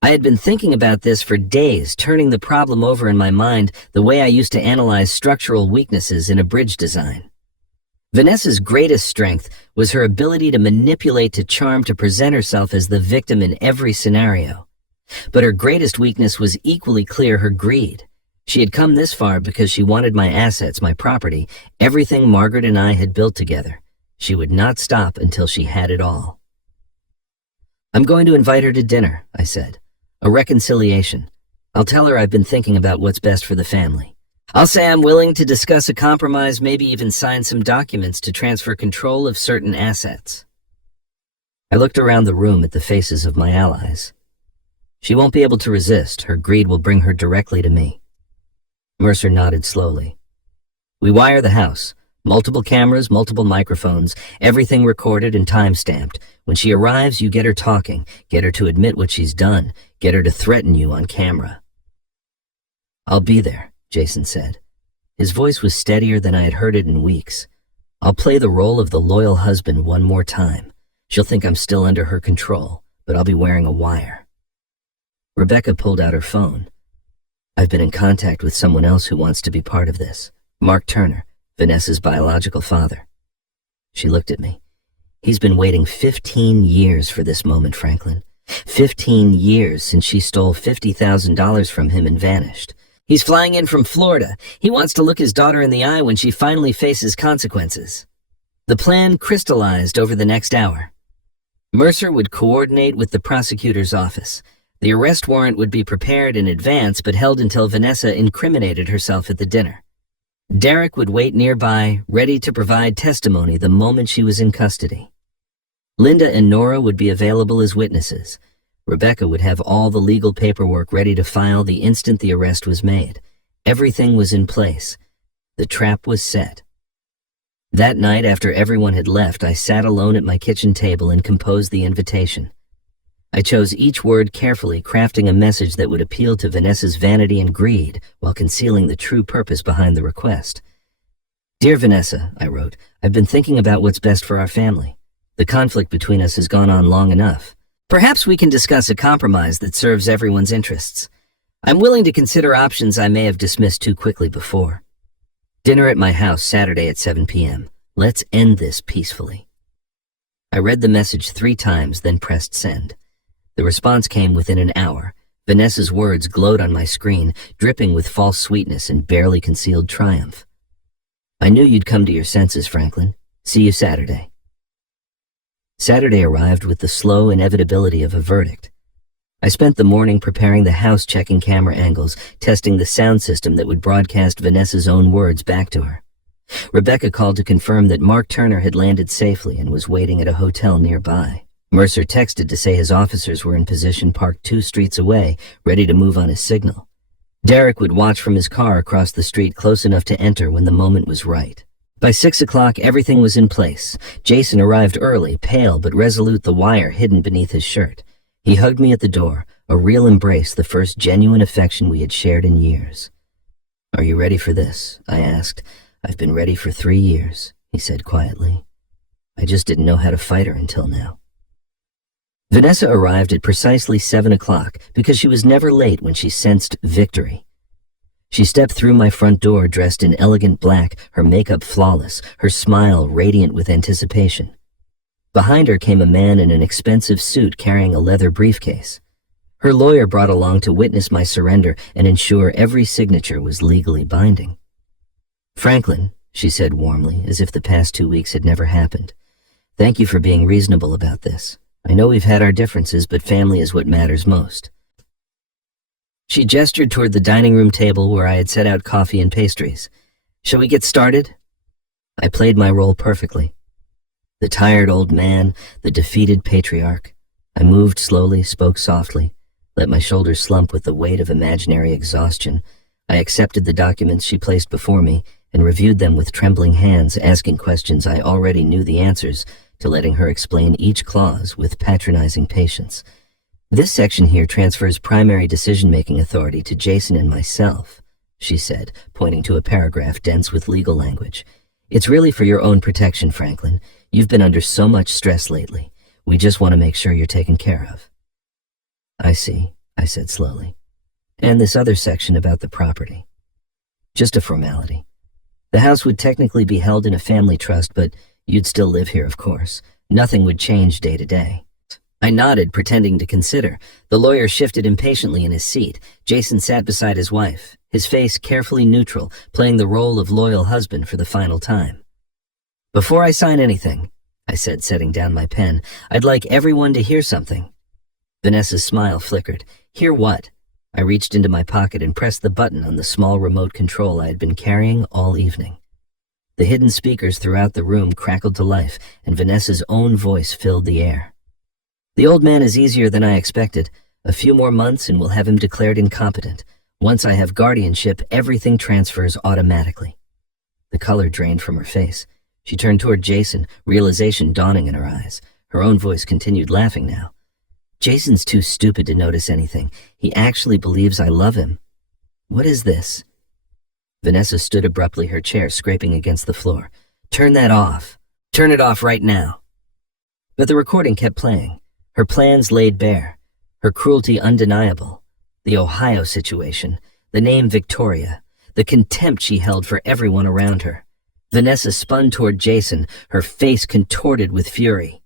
I had been thinking about this for days, turning the problem over in my mind the way I used to analyze structural weaknesses in a bridge design. Vanessa's greatest strength was her ability to manipulate to charm to present herself as the victim in every scenario. But her greatest weakness was equally clear: her greed. She had come this far because she wanted my assets, my property, everything Margaret and I had built together. She would not stop until she had it all. "I'm going to invite her to dinner," I said. "A reconciliation. I'll tell her I've been thinking about what's best for the family. I'll say I'm willing to discuss a compromise, maybe even sign some documents to transfer control of certain assets." I looked around the room at the faces of my allies. "She won't be able to resist. Her greed will bring her directly to me." Mercer nodded slowly. "We wire the house. Multiple cameras, multiple microphones, everything recorded and time-stamped. When she arrives, you get her talking, get her to admit what she's done, get her to threaten you on camera." "I'll be there," Jason said. His voice was steadier than I had heard it in weeks. "I'll play the role of the loyal husband one more time. She'll think I'm still under her control, but I'll be wearing a wire." Rebecca pulled out her phone. "I've been in contact with someone else who wants to be part of this. Mark Turner, Vanessa's biological father." She looked at me. "He's been waiting 15 years for this moment, Franklin. 15 years since she stole $50,000 from him and vanished. He's flying in from Florida. He wants to look his daughter in the eye when she finally faces consequences." The plan crystallized over the next hour. Mercer would coordinate with the prosecutor's office. The arrest warrant would be prepared in advance but held until Vanessa incriminated herself at the dinner. Derek would wait nearby, ready to provide testimony the moment she was in custody. Linda and Nora would be available as witnesses. Rebecca would have all the legal paperwork ready to file the instant the arrest was made. Everything was in place. The trap was set. That night, after everyone had left, I sat alone at my kitchen table and composed the invitation. I chose each word carefully, crafting a message that would appeal to Vanessa's vanity and greed while concealing the true purpose behind the request. "Dear Vanessa," I wrote, "I've been thinking about what's best for our family. The conflict between us has gone on long enough. Perhaps we can discuss a compromise that serves everyone's interests. I'm willing to consider options I may have dismissed too quickly before. Dinner at my house Saturday at 7 p.m. Let's end this peacefully." I read the message 3 times, then pressed send. The response came within an hour. Vanessa's words glowed on my screen, dripping with false sweetness and barely concealed triumph. "I knew you'd come to your senses, Franklin. See you Saturday." Saturday arrived with the slow inevitability of a verdict. I spent the morning preparing the house, checking camera angles, testing the sound system that would broadcast Vanessa's own words back to her. Rebecca called to confirm that Mark Turner had landed safely and was waiting at a hotel nearby. Mercer texted to say his officers were in position parked 2 streets away, ready to move on his signal. Derek would watch from his car across the street, close enough to enter when the moment was right. By 6 o'clock, everything was in place. Jason arrived early, pale but resolute, the wire hidden beneath his shirt. He hugged me at the door, a real embrace, the first genuine affection we had shared in years. "Are you ready for this?" I asked. "I've been ready for 3 years," he said quietly. "I just didn't know how to fight her until now." Vanessa arrived at precisely 7 o'clock because she was never late when she sensed victory. She stepped through my front door dressed in elegant black, her makeup flawless, her smile radiant with anticipation. Behind her came a man in an expensive suit carrying a leather briefcase. Her lawyer brought along to witness my surrender and ensure every signature was legally binding. "Franklin," she said warmly, as if the past 2 weeks had never happened, "thank you for being reasonable about this. I know we've had our differences, but family is what matters most." She gestured toward the dining room table where I had set out coffee and pastries. "Shall we get started?" I played my role perfectly. The tired old man, the defeated patriarch. I moved slowly, spoke softly, let my shoulders slump with the weight of imaginary exhaustion. I accepted the documents she placed before me and reviewed them with trembling hands, asking questions I already knew the answers to, letting her explain each clause with patronizing patience. This section here transfers primary decision-making authority to Jason and myself, she said, pointing to a paragraph dense with legal language. It's really for your own protection, Franklin. You've been under so much stress lately. We just want to make sure you're taken care of. I see, I said slowly. And this other section about the property. Just a formality. The house would technically be held in a family trust, but you'd still live here, of course. Nothing would change day to day. I nodded, pretending to consider. The lawyer shifted impatiently in his seat. Jason sat beside his wife, his face carefully neutral, playing the role of loyal husband for the final time. Before I sign anything, I said, setting down my pen, I'd like everyone to hear something. Vanessa's smile flickered. Hear what? I reached into my pocket and pressed the button on the small remote control I had been carrying all evening. The hidden speakers throughout the room crackled to life, and Vanessa's own voice filled the air. The old man is easier than I expected. A few more months and we'll have him declared incompetent. Once I have guardianship, everything transfers automatically. The color drained from her face. She turned toward Jason, realization dawning in her eyes. Her own voice continued, laughing now. Jason's too stupid to notice anything. He actually believes I love him. What is this? Vanessa stood abruptly, her chair scraping against the floor. Turn that off. Turn it off right now. But the recording kept playing. Her plans laid bare. Her cruelty undeniable. The Ohio situation. The name Victoria. The contempt she held for everyone around her. Vanessa spun toward Jason, her face contorted with fury.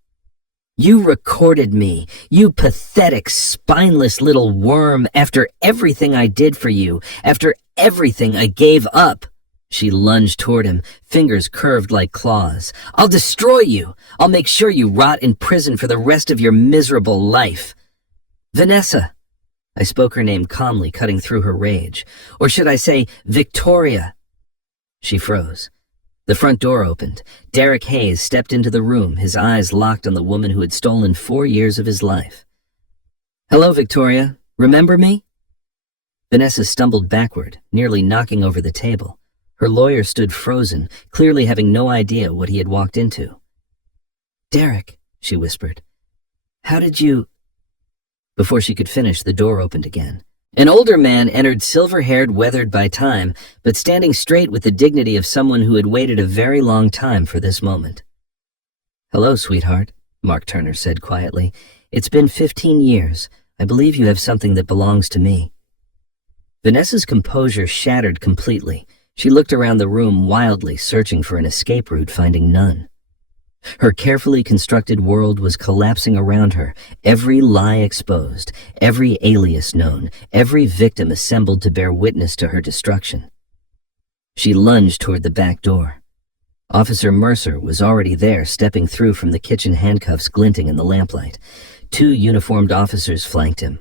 You recorded me, you pathetic, spineless little worm, after everything I did for you, after everything I gave up. She lunged toward him, fingers curved like claws. I'll destroy you. I'll make sure you rot in prison for the rest of your miserable life. Vanessa. I spoke her name calmly, cutting through her rage. Or should I say, Victoria? She froze. The front door opened. Derek Hayes stepped into the room, his eyes locked on the woman who had stolen 4 years of his life. Hello, Victoria. Remember me? Vanessa stumbled backward, nearly knocking over the table. Her lawyer stood frozen, clearly having no idea what he had walked into. Derek, she whispered. How did you... Before she could finish, the door opened again. An older man entered, silver-haired, weathered by time, but standing straight with the dignity of someone who had waited a very long time for this moment. Hello, sweetheart, Mark Turner said quietly. It's been 15 years. I believe you have something that belongs to me. Vanessa's composure shattered completely. She looked around the room wildly, searching for an escape route, finding none. Her carefully constructed world was collapsing around her, every lie exposed, every alias known, every victim assembled to bear witness to her destruction. She lunged toward the back door. Officer Mercer was already there, stepping through from the kitchen, handcuffs glinting in the lamplight. 2 uniformed officers flanked him.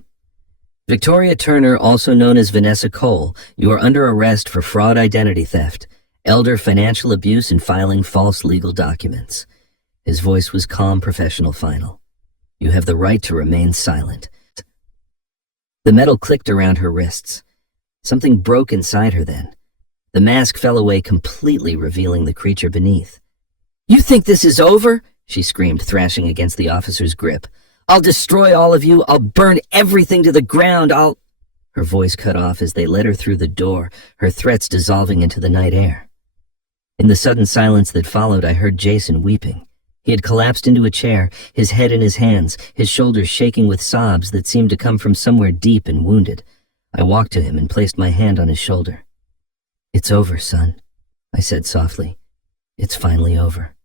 Victoria Turner, also known as Vanessa Cole, you are under arrest for fraud, identity theft, elder financial abuse, and filing false legal documents. His voice was calm, professional, final. You have the right to remain silent. The metal clicked around her wrists. Something broke inside her then. The mask fell away completely, revealing the creature beneath. You think this is over? She screamed, thrashing against the officer's grip. I'll destroy all of you. I'll burn everything to the ground. Her voice cut off as they led her through the door, her threats dissolving into the night air. In the sudden silence that followed, I heard Jason weeping. He had collapsed into a chair, his head in his hands, his shoulders shaking with sobs that seemed to come from somewhere deep and wounded. I walked to him and placed my hand on his shoulder. It's over, son, I said softly. It's finally over.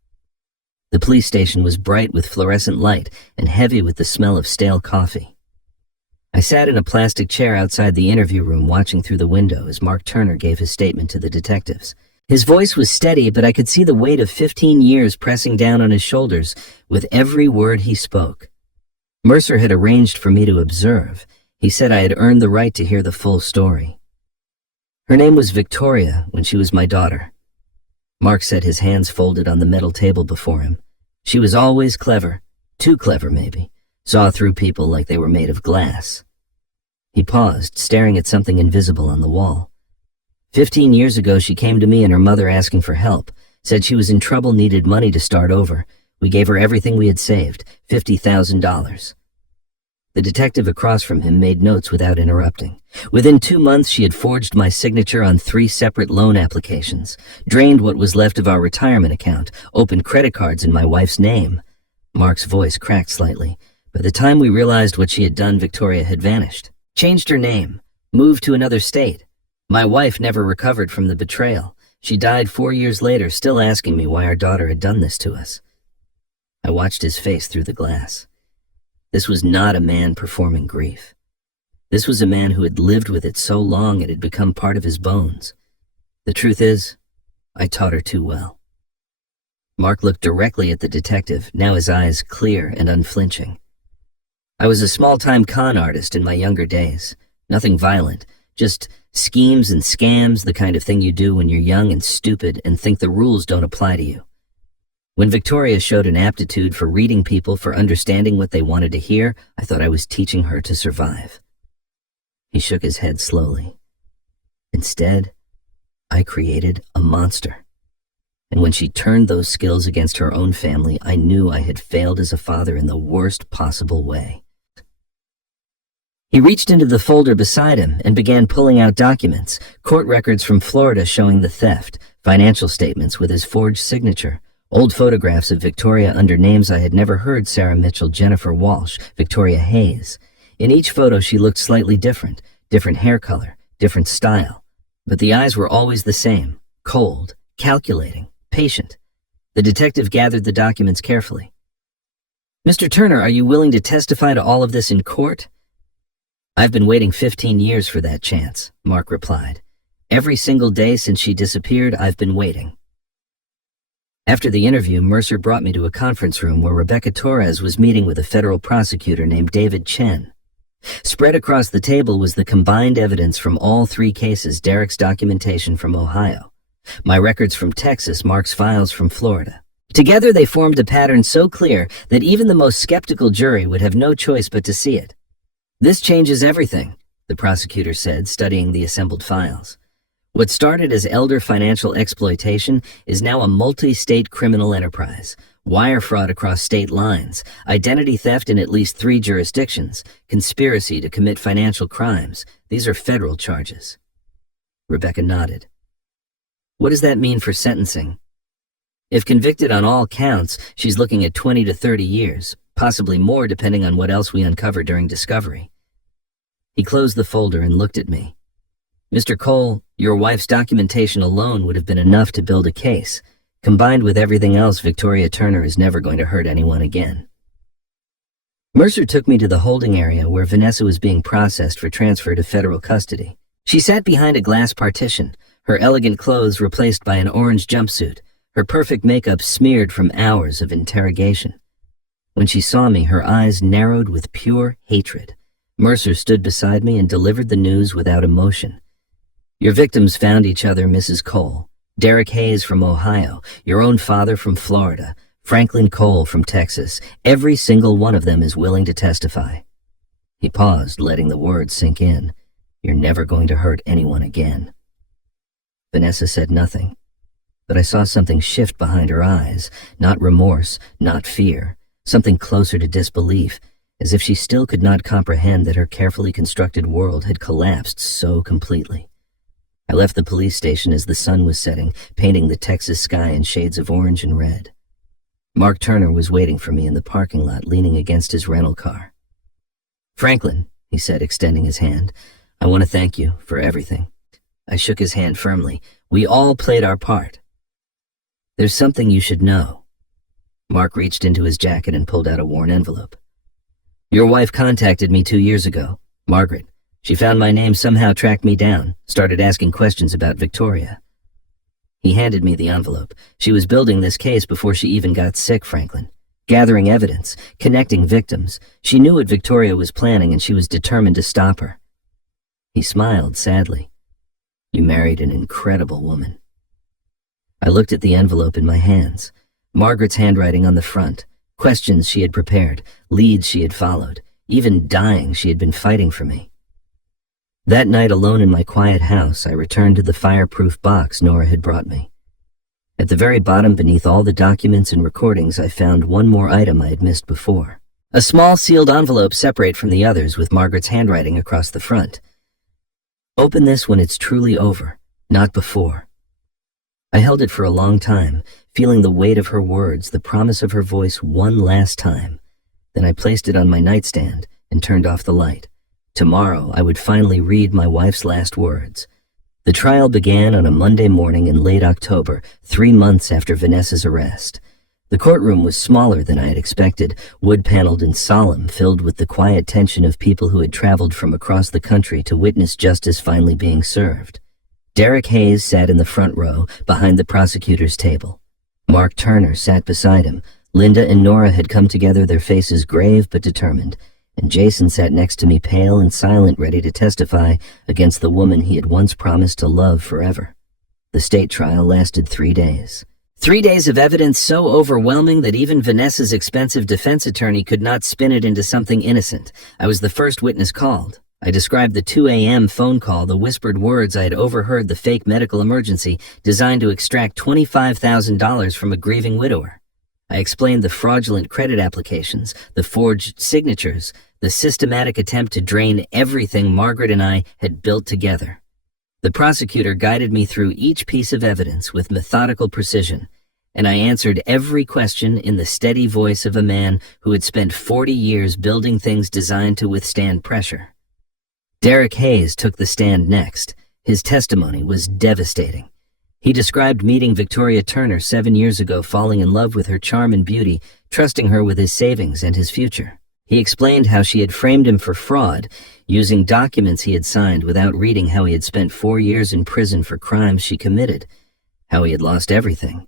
The police station was bright with fluorescent light and heavy with the smell of stale coffee. I sat in a plastic chair outside the interview room, watching through the window as Mark Turner gave his statement to the detectives. His voice was steady, but I could see the weight of 15 years pressing down on his shoulders with every word he spoke. Mercer had arranged for me to observe. He said I had earned the right to hear the full story. Her name was Victoria when she was my daughter. Mark said, his hands folded on the metal table before him. She was always clever, too clever maybe, saw through people like they were made of glass. He paused, staring at something invisible on the wall. 15 years ago, she came to me and her mother asking for help, said she was in trouble, needed money to start over. We gave her everything we had saved, $50,000. The detective across from him made notes without interrupting. Within 2 months, she had forged my signature on 3 separate loan applications, drained what was left of our retirement account, opened credit cards in my wife's name. Mark's voice cracked slightly. By the time we realized what she had done, Victoria had vanished, changed her name, moved to another state. My wife never recovered from the betrayal. She died 4 years later, still asking me why our daughter had done this to us. I watched his face through the glass. This was not a man performing grief. This was a man who had lived with it so long it had become part of his bones. The truth is, I taught her too well. Mark looked directly at the detective, now his eyes clear and unflinching. I was a small-time con artist in my younger days. Nothing violent, just schemes and scams, the kind of thing you do when you're young and stupid and think the rules don't apply to you. When Victoria showed an aptitude for reading people, for understanding what they wanted to hear, I thought I was teaching her to survive. He shook his head slowly. Instead, I created a monster. And when she turned those skills against her own family, I knew I had failed as a father in the worst possible way. He reached into the folder beside him and began pulling out documents, court records from Florida showing the theft, financial statements with his forged signature, old photographs of Victoria under names I had never heard: Sarah Mitchell, Jennifer Walsh, Victoria Hayes. In each photo she looked slightly different hair color, different style. But the eyes were always the same, cold, calculating, patient. The detective gathered the documents carefully. "Mr. Turner, are you willing to testify to all of this in court?" "I've been waiting 15 years for that chance," Mark replied. "Every single day since she disappeared, I've been waiting." After the interview, Mercer brought me to a conference room where Rebecca Torres was meeting with a federal prosecutor named David Chen. Spread across the table was the combined evidence from all 3 cases: Derek's documentation from Ohio, my records from Texas, Mark's files from Florida. Together they formed a pattern so clear that even the most skeptical jury would have no choice but to see it. "This changes everything," the prosecutor said, studying the assembled files. "What started as elder financial exploitation is now a multi-state criminal enterprise. Wire fraud across state lines, identity theft in at least 3 jurisdictions, conspiracy to commit financial crimes. These are federal charges." Rebecca nodded. "What does that mean for sentencing?" "If convicted on all counts, she's looking at 20 to 30 years, possibly more depending on what else we uncover during discovery." He closed the folder and looked at me. "Mr. Cole, your wife's documentation alone would have been enough to build a case. Combined with everything else, Victoria Turner is never going to hurt anyone again." Mercer took me to the holding area where Vanessa was being processed for transfer to federal custody. She sat behind a glass partition, her elegant clothes replaced by an orange jumpsuit, her perfect makeup smeared from hours of interrogation. When she saw me, her eyes narrowed with pure hatred. Mercer stood beside me and delivered the news without emotion. "Your victims found each other, Mrs. Cole. Derek Hayes from Ohio, your own father from Florida, Franklin Cole from Texas. Every single one of them is willing to testify." He paused, letting the words sink in. "You're never going to hurt anyone again." Vanessa said nothing, but I saw something shift behind her eyes, not remorse, not fear, something closer to disbelief, as if she still could not comprehend that her carefully constructed world had collapsed so completely. I left the police station as the sun was setting, painting the Texas sky in shades of orange and red. Mark Turner was waiting for me in the parking lot, leaning against his rental car. "Franklin," he said, extending his hand, "I want to thank you for everything." I shook his hand firmly. "We all played our part." "There's something you should know." Mark reached into his jacket and pulled out a worn envelope. "Your wife contacted me 2 years ago, Margaret. She found my name, somehow tracked me down, started asking questions about Victoria." He handed me the envelope. "She was building this case before she even got sick, Franklin. Gathering evidence, connecting victims. She knew what Victoria was planning and she was determined to stop her." He smiled sadly. "You married an incredible woman." I looked at the envelope in my hands. Margaret's handwriting on the front, questions she had prepared, leads she had followed, even dying she had been fighting for me. That night, alone in my quiet house, I returned to the fireproof box Nora had brought me. At the very bottom, beneath all the documents and recordings, I found one more item I had missed before. A small sealed envelope separate from the others with Margaret's handwriting across the front. Open this when it's truly over, not before. I held it for a long time, feeling the weight of her words, the promise of her voice one last time. Then I placed it on my nightstand and turned off the light. Tomorrow, I would finally read my wife's last words. The trial began on a Monday morning in late October, 3 months after Vanessa's arrest. The courtroom was smaller than I had expected, wood-paneled and solemn, filled with the quiet tension of people who had traveled from across the country to witness justice finally being served. Derek Hayes sat in the front row, behind the prosecutor's table. Mark Turner sat beside him. Linda and Nora had come together, their faces grave but determined, and Jason sat next to me, pale and silent, ready to testify against the woman he had once promised to love forever. The state trial lasted 3 days. 3 days of evidence so overwhelming that even Vanessa's expensive defense attorney could not spin it into something innocent. I was the first witness called. I described the 2 a.m. phone call, the whispered words I had overheard, the fake medical emergency designed to extract $25,000 from a grieving widower. I explained the fraudulent credit applications, the forged signatures, the systematic attempt to drain everything Margaret and I had built together. The prosecutor guided me through each piece of evidence with methodical precision, and I answered every question in the steady voice of a man who had spent 40 years building things designed to withstand pressure. Derek Hayes took the stand next. His testimony was devastating. He described meeting Victoria Turner 7 years ago, falling in love with her charm and beauty, trusting her with his savings and his future. He explained how she had framed him for fraud, using documents he had signed without reading, how he had spent 4 years in prison for crimes she committed, how he had lost everything.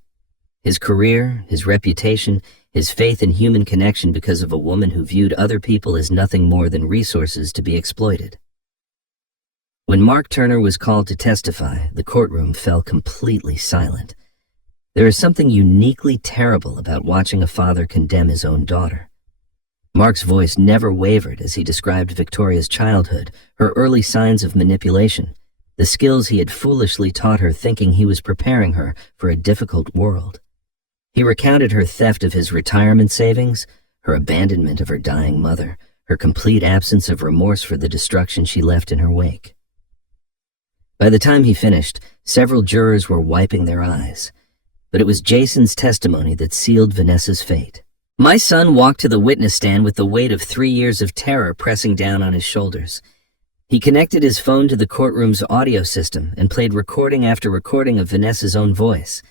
His career, his reputation, his faith in human connection because of a woman who viewed other people as nothing more than resources to be exploited. When Mark Turner was called to testify, the courtroom fell completely silent. There is something uniquely terrible about watching a father condemn his own daughter. Mark's voice never wavered as he described Victoria's childhood, her early signs of manipulation, the skills he had foolishly taught her, thinking he was preparing her for a difficult world. He recounted her theft of his retirement savings, her abandonment of her dying mother, her complete absence of remorse for the destruction she left in her wake. By the time he finished, several jurors were wiping their eyes, but it was Jason's testimony that sealed Vanessa's fate. My son walked to the witness stand with the weight of 3 years of terror pressing down on his shoulders. He connected his phone to the courtroom's audio system and played recording after recording of Vanessa's own voice.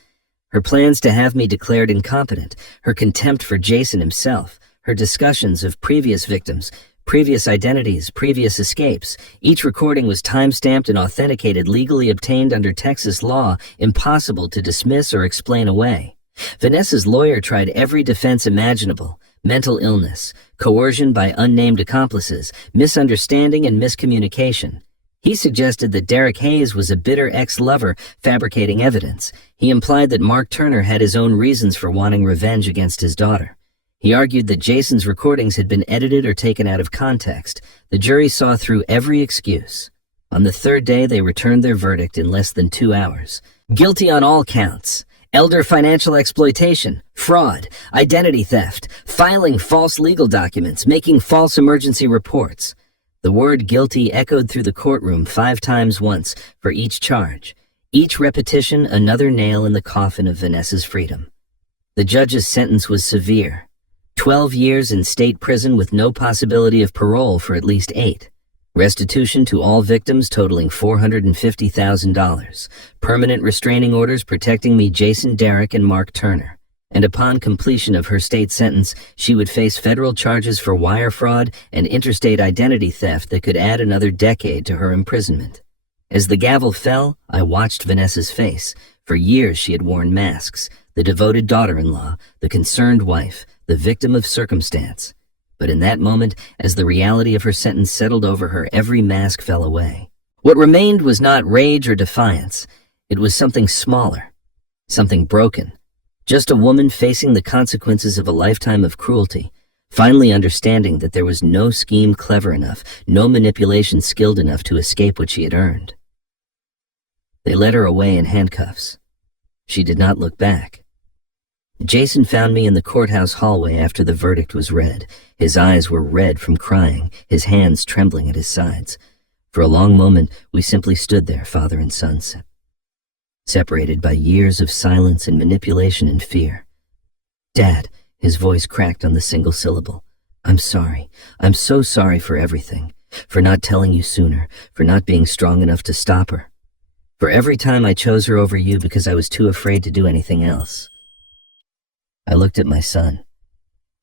Her plans to have me declared incompetent, her contempt for Jason himself, her discussions of previous victims, previous identities, previous escapes. Each recording was time-stamped and authenticated, legally obtained under Texas law, impossible to dismiss or explain away. Vanessa's lawyer tried every defense imaginable: mental illness, coercion by unnamed accomplices, misunderstanding and miscommunication. He suggested that Derek Hayes was a bitter ex-lover fabricating evidence. He implied that Mark Turner had his own reasons for wanting revenge against his daughter. He argued that Jason's recordings had been edited or taken out of context. The jury saw through every excuse. On the third day, they returned their verdict in less than 2 hours. Guilty on all counts: elder financial exploitation, fraud, identity theft, filing false legal documents, making false emergency reports. The word guilty echoed through the courtroom 5 times, once for each charge. Each repetition another nail in the coffin of Vanessa's freedom. The judge's sentence was severe: 12 years in state prison with no possibility of parole for at least 8. Restitution to all victims totaling $450,000. Permanent restraining orders protecting me, Jason, Derek, and Mark Turner. And upon completion of her state sentence, she would face federal charges for wire fraud and interstate identity theft that could add another decade to her imprisonment. As the gavel fell, I watched Vanessa's face. For years she had worn masks: the devoted daughter-in-law, the concerned wife, the victim of circumstance. But in that moment, as the reality of her sentence settled over her, every mask fell away. What remained was not rage or defiance. It was something smaller, something broken. Just a woman facing the consequences of a lifetime of cruelty, finally understanding that there was no scheme clever enough, no manipulation skilled enough to escape what she had earned. They led her away in handcuffs. She did not look back. Jason found me in the courthouse hallway after the verdict was read. His eyes were red from crying, his hands trembling at his sides. For a long moment, we simply stood there, father and son, separated by years of silence and manipulation and fear. Dad, his voice cracked on the single syllable. I'm sorry. I'm so sorry for everything. For not telling you sooner, for not being strong enough to stop her. For every time I chose her over you because I was too afraid to do anything else. I looked at my son.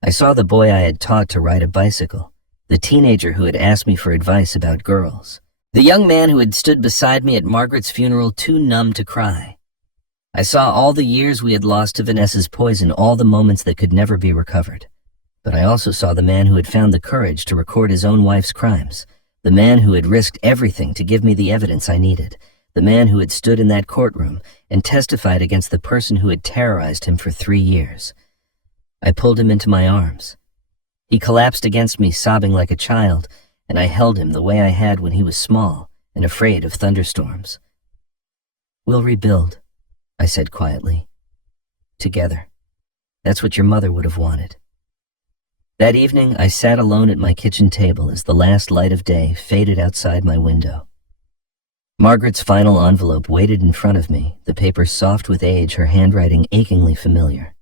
I saw the boy I had taught to ride a bicycle, the teenager who had asked me for advice about girls, the young man who had stood beside me at Margaret's funeral too numb to cry. I saw all the years we had lost to Vanessa's poison, all the moments that could never be recovered. But I also saw the man who had found the courage to record his own wife's crimes, the man who had risked everything to give me the evidence I needed, the man who had stood in that courtroom and testified against the person who had terrorized him for 3 years. I pulled him into my arms. He collapsed against me, sobbing like a child, and I held him the way I had when he was small and afraid of thunderstorms. We'll rebuild, I said quietly. Together. That's what your mother would have wanted. That evening, I sat alone at my kitchen table as the last light of day faded outside my window. Margaret's final envelope waited in front of me, the paper soft with age, her handwriting achingly familiar.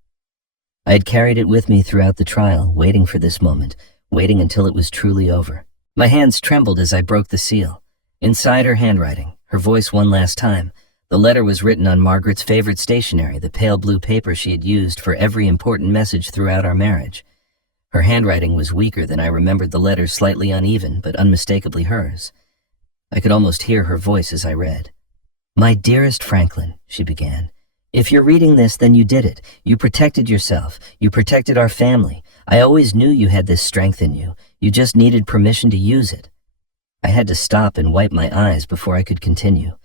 I had carried it with me throughout the trial, waiting for this moment, waiting until it was truly over. My hands trembled as I broke the seal. Inside her handwriting, her voice one last time, the letter was written on Margaret's favorite stationery, the pale blue paper she had used for every important message throughout our marriage. Her handwriting was weaker than I remembered, the letters slightly uneven, but unmistakably hers. I could almost hear her voice as I read. My dearest Franklin, she began. If you're reading this, then you did it. You protected yourself. You protected our family. I always knew you had this strength in you. You just needed permission to use it. I had to stop and wipe my eyes before I could continue.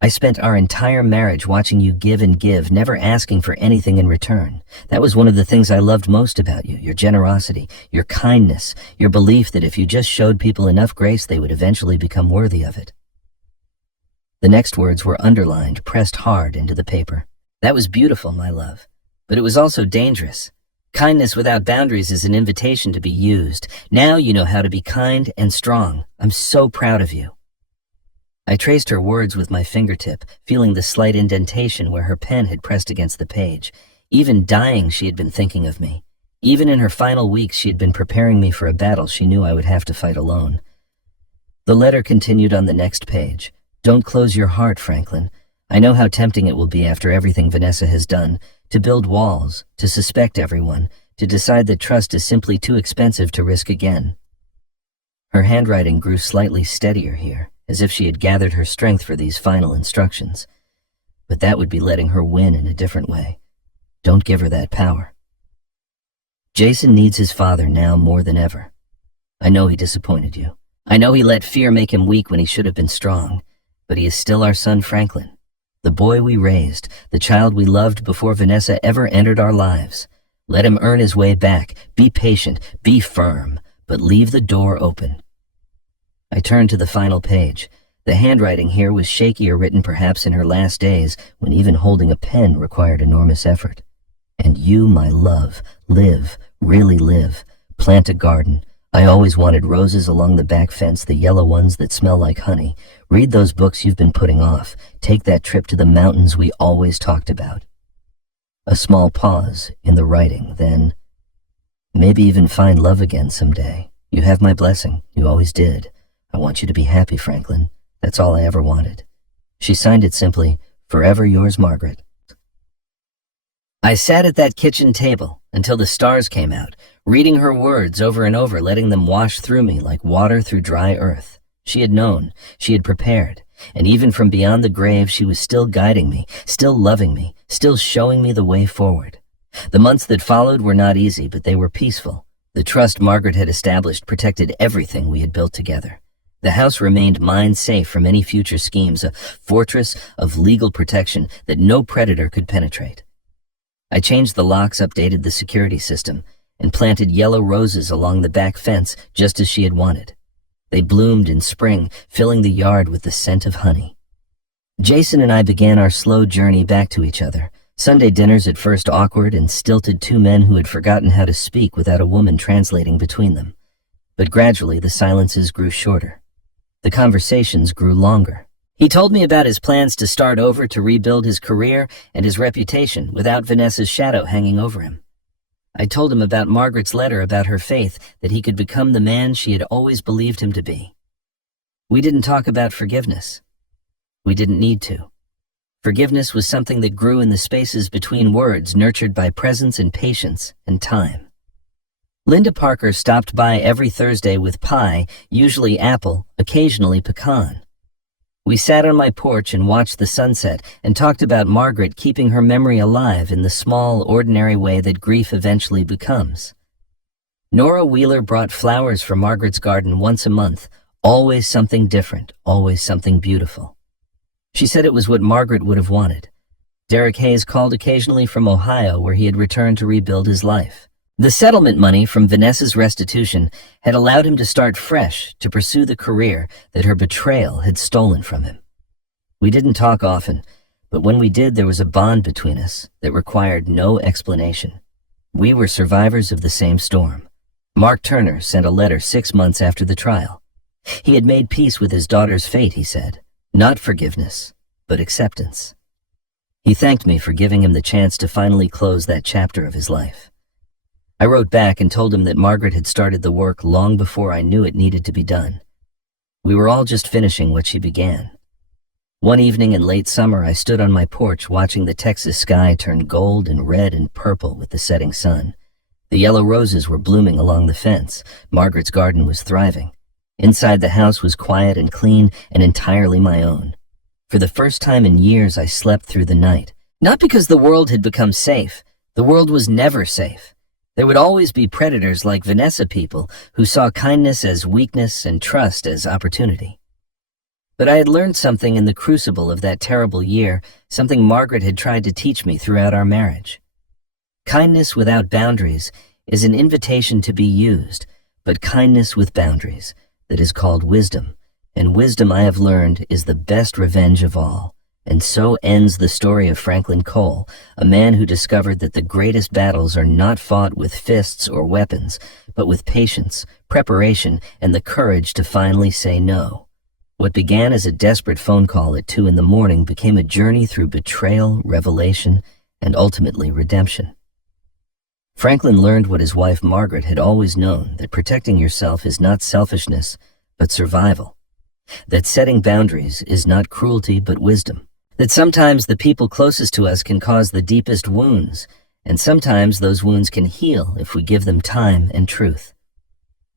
I spent our entire marriage watching you give and give, never asking for anything in return. That was one of the things I loved most about you, your generosity, your kindness, your belief that if you just showed people enough grace, they would eventually become worthy of it. The next words were underlined, pressed hard into the paper. That was beautiful, my love, but it was also dangerous. Kindness without boundaries is an invitation to be used. Now you know how to be kind and strong. I'm so proud of you. I traced her words with my fingertip, feeling the slight indentation where her pen had pressed against the page. Even dying, she had been thinking of me. Even in her final weeks, she had been preparing me for a battle she knew I would have to fight alone. The letter continued on the next page. Don't close your heart, Franklin. I know how tempting it will be after everything Vanessa has done, to build walls, to suspect everyone, to decide that trust is simply too expensive to risk again. Her handwriting grew slightly steadier here, as if she had gathered her strength for these final instructions. But that would be letting her win in a different way. Don't give her that power. Jason needs his father now more than ever. I know he disappointed you. I know he let fear make him weak when he should have been strong, but he is still our son, Franklin. The boy we raised, the child we loved before Vanessa ever entered our lives. Let him earn his way back. Be patient, be firm, but leave the door open. I turned to the final page. The handwriting here was shaky or written perhaps in her last days, when even holding a pen required enormous effort. And you, my love, live, really live. Plant a garden. I always wanted roses along the back fence, the yellow ones that smell like honey. Read those books you've been putting off. Take that trip to the mountains we always talked about. A small pause in the writing, then maybe even find love again someday. You have my blessing. You always did. I want you to be happy, Franklin. That's all I ever wanted. She signed it simply, Forever yours, Margaret. I sat at that kitchen table until the stars came out, reading her words over and over, letting them wash through me like water through dry earth. She had known, she had prepared, and even from beyond the grave, she was still guiding me, still loving me, still showing me the way forward. The months that followed were not easy, but they were peaceful. The trust Margaret had established protected everything we had built together. The house remained mine, safe from any future schemes, a fortress of legal protection that no predator could penetrate. I changed the locks, updated the security system, and planted yellow roses along the back fence just as she had wanted. They bloomed in spring, filling the yard with the scent of honey. Jason and I began our slow journey back to each other. Sunday dinners at first awkward and stilted, two men who had forgotten how to speak without a woman translating between them. But gradually the silences grew shorter. The conversations grew longer. He told me about his plans to start over, to rebuild his career and his reputation without Vanessa's shadow hanging over him. I told him about Margaret's letter, about her faith that he could become the man she had always believed him to be. We didn't talk about forgiveness. We didn't need to. Forgiveness was something that grew in the spaces between words, nurtured by presence and patience and time. Linda Parker stopped by every Thursday with pie, usually apple, occasionally pecan. We sat on my porch and watched the sunset and talked about Margaret keeping her memory alive in the small, ordinary way that grief eventually becomes. Nora Wheeler brought flowers for Margaret's garden once a month, always something different, always something beautiful. She said it was what Margaret would have wanted. Derek Hayes called occasionally from Ohio, where he had returned to rebuild his life. The settlement money from Vanessa's restitution had allowed him to start fresh, to pursue the career that her betrayal had stolen from him. We didn't talk often, but when we did, there was a bond between us that required no explanation. We were survivors of the same storm. Mark Turner sent a letter 6 months after the trial. He had made peace with his daughter's fate, he said. Not forgiveness, but acceptance. He thanked me for giving him the chance to finally close that chapter of his life. I wrote back and told him that Margaret had started the work long before I knew it needed to be done. We were all just finishing what she began. One evening in late summer, I stood on my porch watching the Texas sky turn gold and red and purple with the setting sun. The yellow roses were blooming along the fence. Margaret's garden was thriving. Inside, the house was quiet and clean and entirely my own. For the first time in years, I slept through the night. Not because the world had become safe. The world was never safe. There would always be predators like Vanessa, people who saw kindness as weakness and trust as opportunity. But I had learned something in the crucible of that terrible year, something Margaret had tried to teach me throughout our marriage. Kindness without boundaries is an invitation to be used, but kindness with boundaries, that is called wisdom, and wisdom, I have learned, is the best revenge of all. And so ends the story of Franklin Cole, a man who discovered that the greatest battles are not fought with fists or weapons, but with patience, preparation, and the courage to finally say no. What began as a desperate phone call at 2 a.m. became a journey through betrayal, revelation, and ultimately redemption. Franklin learned what his wife Margaret had always known, that protecting yourself is not selfishness, but survival. That setting boundaries is not cruelty, but wisdom. That sometimes the people closest to us can cause the deepest wounds, and sometimes those wounds can heal if we give them time and truth.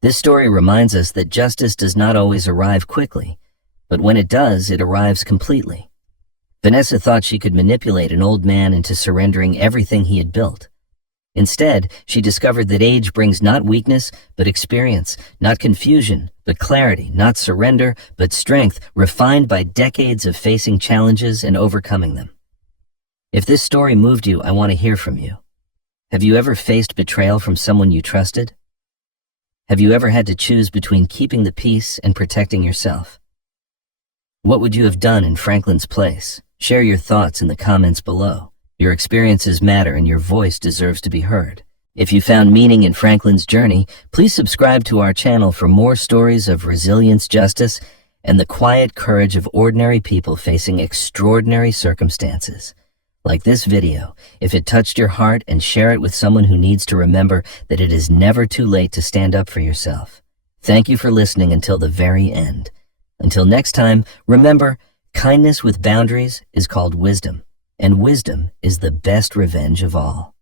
This story reminds us that justice does not always arrive quickly, but when it does, it arrives completely. Vanessa thought she could manipulate an old man into surrendering everything he had built. Instead, she discovered that age brings not weakness, but experience, not confusion, but clarity, not surrender, but strength, refined by decades of facing challenges and overcoming them. If this story moved you, I want to hear from you. Have you ever faced betrayal from someone you trusted? Have you ever had to choose between keeping the peace and protecting yourself? What would you have done in Franklin's place? Share your thoughts in the comments below. Your experiences matter and your voice deserves to be heard. If you found meaning in Franklin's journey, please subscribe to our channel for more stories of resilience, justice, and the quiet courage of ordinary people facing extraordinary circumstances. Like this video, if it touched your heart, and share it with someone who needs to remember that it is never too late to stand up for yourself. Thank you for listening until the very end. Until next time, remember, kindness with boundaries is called wisdom. And wisdom is the best revenge of all.